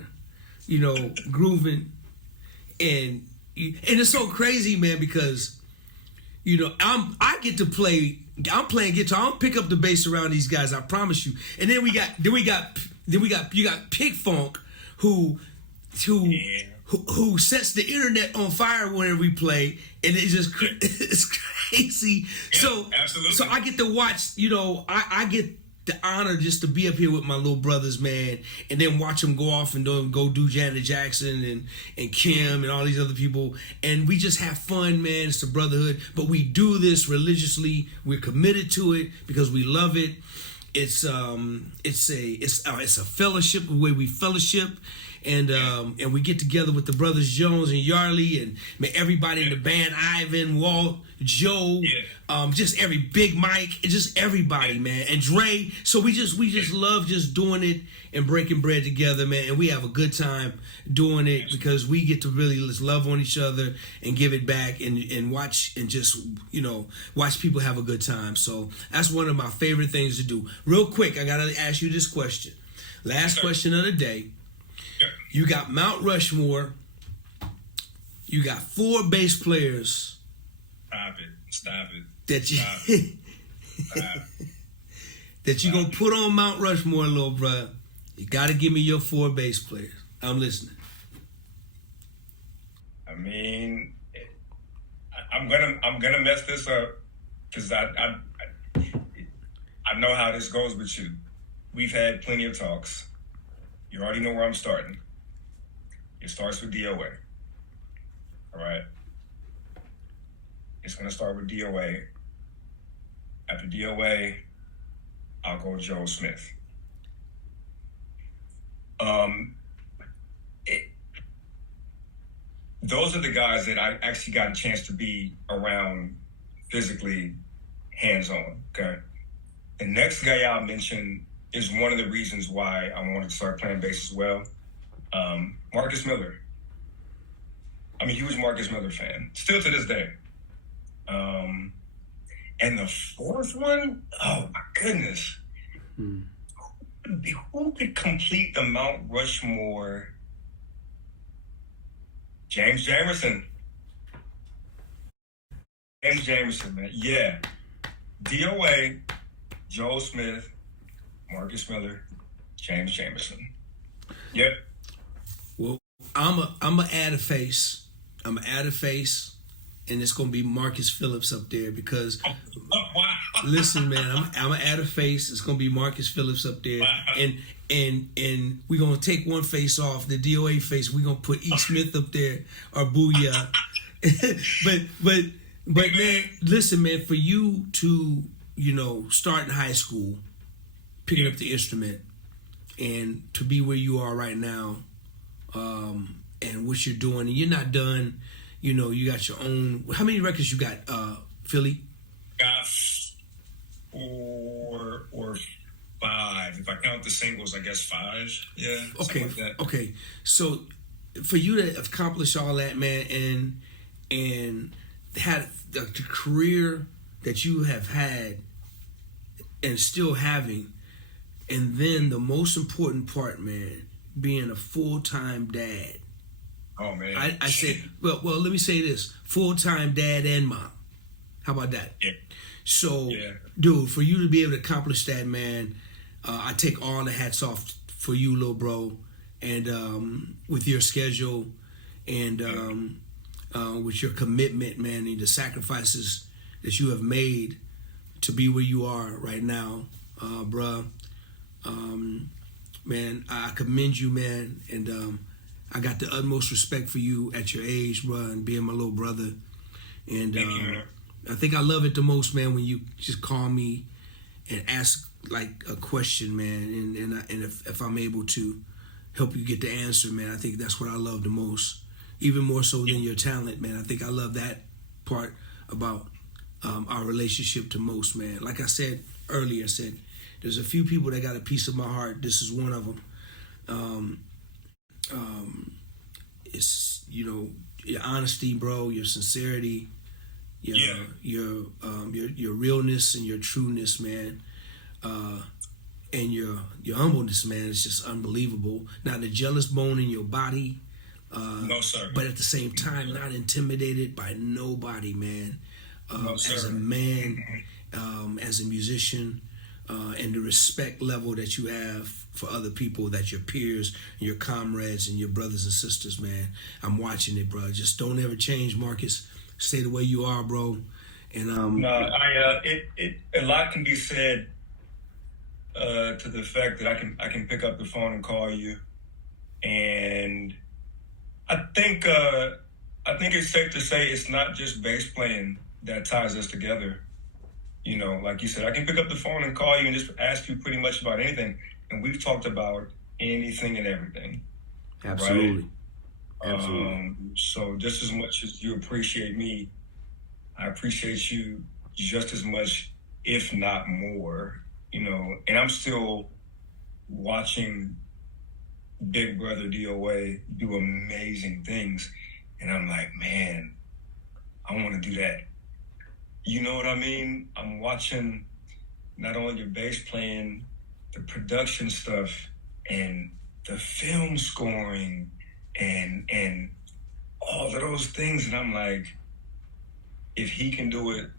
grooving, and it's so crazy, man, because I get to play. I'm playing guitar. I don't pick up the bass around these guys. I promise you. And then you got Pig Funk, who sets the internet on fire whenever we play, and it's crazy. Yeah, absolutely. So I get to watch. I get the honor just to be up here with my little brothers, man, and then watch them go off and go do Janet Jackson and Kim and all these other people, and we just have fun, man. It's the brotherhood, but we do this religiously. We're committed to it because we love it. It's a fellowship, the way we fellowship, and we get together with the brothers Jones and Yarley and everybody in the band, Ivan, Walt, Joe, just every Big Mike, just everybody, man, and Dre. So we just love just doing it and breaking bread together, man, and we have a good time doing it because we get to really just love on each other and give it back and watch and just watch people have a good time. So that's one of my favorite things to do. Real quick, I gotta ask you this question. Last question of the day. You got Mount Rushmore. You got 4 bass players. Stop it. That you gonna put on Mount Rushmore, little bruh. You gotta give me your 4 bass players. I'm listening. I mean, I'm gonna mess this up because I know how this goes with you. We've had plenty of talks. You already know where I'm starting. It starts with DOA. All right? It's going to start with DOA. After DOA, I'll go Joe Smith. Those are the guys that I actually got a chance to be around physically, hands-on, okay? The next guy I'll mention is one of the reasons why I wanted to start playing bass as well. Marcus Miller. I'm a huge Marcus Miller fan, still to this day. And the fourth one, oh my goodness. Hmm. Who could complete the Mount Rushmore? James Jamerson. James Jamerson, man. Yeah. DOA, Joel Smith, Marcus Miller, James Jamerson. Yep. Well, I'm a add a face. I'm gonna add a face, and it's gonna be Marcus Phillips up there because Wow. listen, man, I'm gonna add a face. It's gonna be Marcus Phillips up there, Wow. and we're gonna take one face off the DOA face. We're gonna put E. Smith up there or Booyah. but man, listen, man, for you to start in high school, picking up the instrument, and to be where you are right now, and what you're doing, and you're not done. You got your own. How many records you got, Philly? Got 4 or 5. If I count the singles, I guess 5. Yeah. Okay. Like that. Okay. So for you to accomplish all that, man, and had the career that you have had and still having, and then the most important part, man, being a full-time dad. Oh man. I said, well, let me say this: full-time dad and mom. How about that? Yeah. So, Yeah. dude, for you to be able to accomplish that, man, I take all the hats off for you, little bro, and with your schedule and with your commitment, man, and the sacrifices that you have made to be where you are right now, bruh. Man, I commend you, man, and I got the utmost respect for you at your age, bruh, and being my little brother. And Thank you, man. I think I love it the most, man, when you just call me and ask like a question, man, and if I'm able to help you get the answer, man, I think that's what I love the most, even more so than your talent, man. I think I love that part about our relationship the most, man. Like I said earlier, there's a few people that got a piece of my heart. This is one of them. It's your honesty, bro, your sincerity, your realness and your trueness, man, and your humbleness, man. It's just unbelievable. Not a jealous bone in your body, No, sir. but at the same time, not intimidated by nobody, man. No, sir. As a man, as a musician, and the respect level that you have for other people, that your peers, your comrades, and your brothers and sisters, man. I'm watching it, bro. Just don't ever change, Marcus. Stay the way you are, bro. And No, a lot can be said to the fact that I can pick up the phone and call you, and I think it's safe to say it's not just bass playing that ties us together. Like you said, I can pick up the phone and call you and just ask you pretty much about anything, and we've talked about anything and everything. absolutely, Right? absolutely. So just as much as you appreciate me, I appreciate you just as much, if not more. And I'm still watching Big Brother DOA do amazing things, and I'm like, man, I want to do that. You know what I mean? I'm watching not only your bass playing, the production stuff, and the film scoring, and all of those things, and I'm like, if he can do it,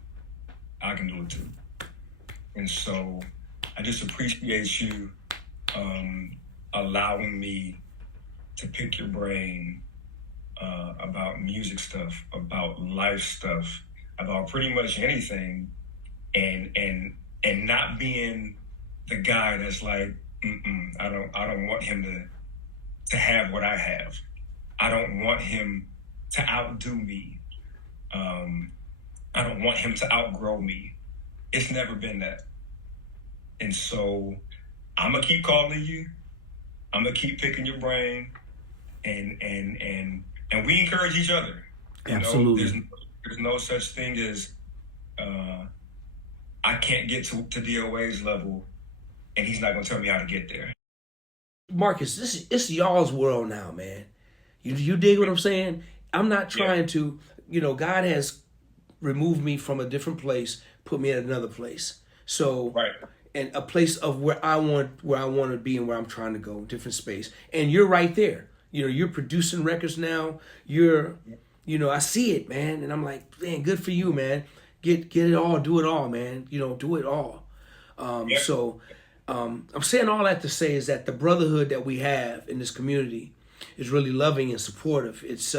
I can do it too. And so I just appreciate you allowing me to pick your brain about music stuff, about life stuff, about pretty much anything, and not being the guy that's like, I don't want him to have what I have. I don't want him to outdo me. I don't want him to outgrow me. It's never been that. And so I'm gonna keep calling you. I'm gonna keep picking your brain, and we encourage each other. Absolutely. There's no such thing as I can't get to DOA's level, and he's not gonna tell me how to get there. Marcus, it's y'all's world now, man. You dig what I'm saying? I'm not trying to, God has remove me from a different place, put me at another place. So Right. and a place of where I want to be and where I'm trying to go, different space. And you're right there. You know, you're producing records now. You're, you know, I see it, man, and I'm like, man, good for you, man. Get it all, do it all, man. You know, do it all. Yep. So I'm saying all that to say is that the brotherhood that we have in this community is really loving and supportive. It's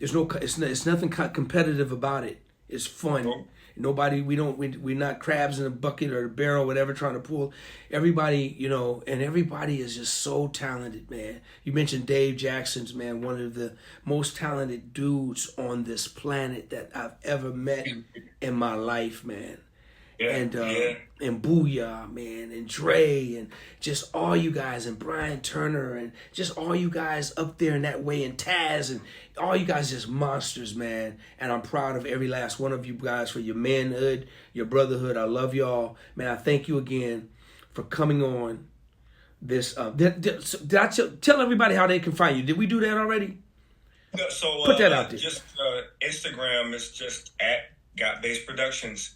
it's nothing competitive about it. It's fun. Nope. Nobody, we're not crabs in a bucket or a barrel, whatever, trying to pull. Everybody, you know, and everybody is just so talented, man. You mentioned Dave Jackson's, man, one of the most talented dudes on this planet that I've ever met in my life, man. Yeah. And Booyah, man, and Dre, and just all you guys, and Brian Turner, and just all you guys up there in that way, and Taz, and all you guys just monsters, man. And I'm proud of every last one of you guys for your manhood, your brotherhood. I love y'all, man. I thank you again for coming on this. Did I tell everybody how they can find you? Did we do that already? No, so Put that out there. Just Instagram is just at Got Bass Productions.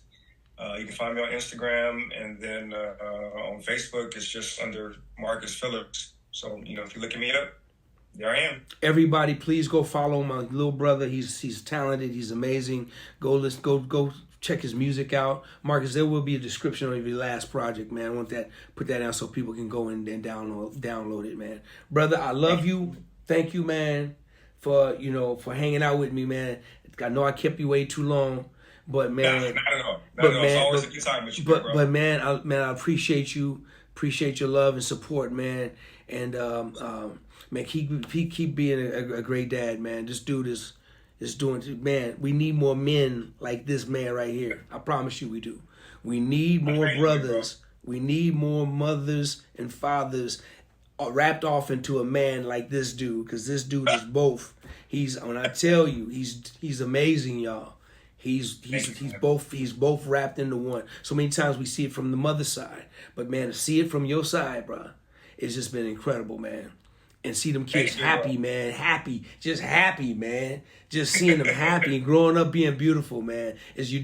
You can find me on Instagram, and then on Facebook, it's just under Marcus Phillips. So, you know, if you look me up, there I am. Everybody, please go follow my little brother. He's talented. He's amazing. Go check his music out. Marcus, there will be a description of your last project, man. I want that, put that out so people can go and download it, man. Brother, I love you. Thank you, man, for hanging out with me, man. I know I kept you way too long. But man, not at all. It's always a good time with you, bro. But man, I appreciate you. Appreciate your love and support, man. And man, keep being a great dad, man. This dude is doing, man. We need more men like this man right here. I promise you, we do. We need more brothers. We need more mothers and fathers wrapped off into a man like this dude, because this dude is both. When I tell you, he's amazing, y'all. He's both wrapped into one. So many times we see it from the mother side, but man, to see it from your side, bro, it's just been incredible, man. And see them kids happy, man, just happy, man. Just seeing them happy and growing up being beautiful, man. As you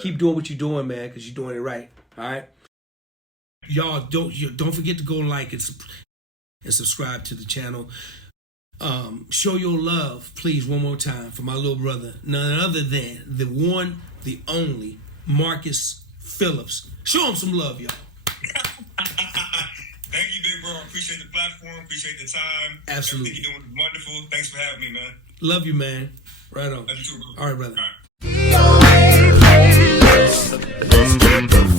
keep doing what you're doing, man, because you're doing it right. All right, y'all don't forget to go like and subscribe to the channel. Show your love, please, one more time for my little brother, none other than the one, the only Marcus Phillips. Show him some love, y'all. Thank you, big bro. Appreciate the platform. Appreciate the time. Absolutely. Everything you're doing is wonderful. Thanks for having me, man. Love you, man. Right on. Love you too, bro. All right, brother. All right. DOA,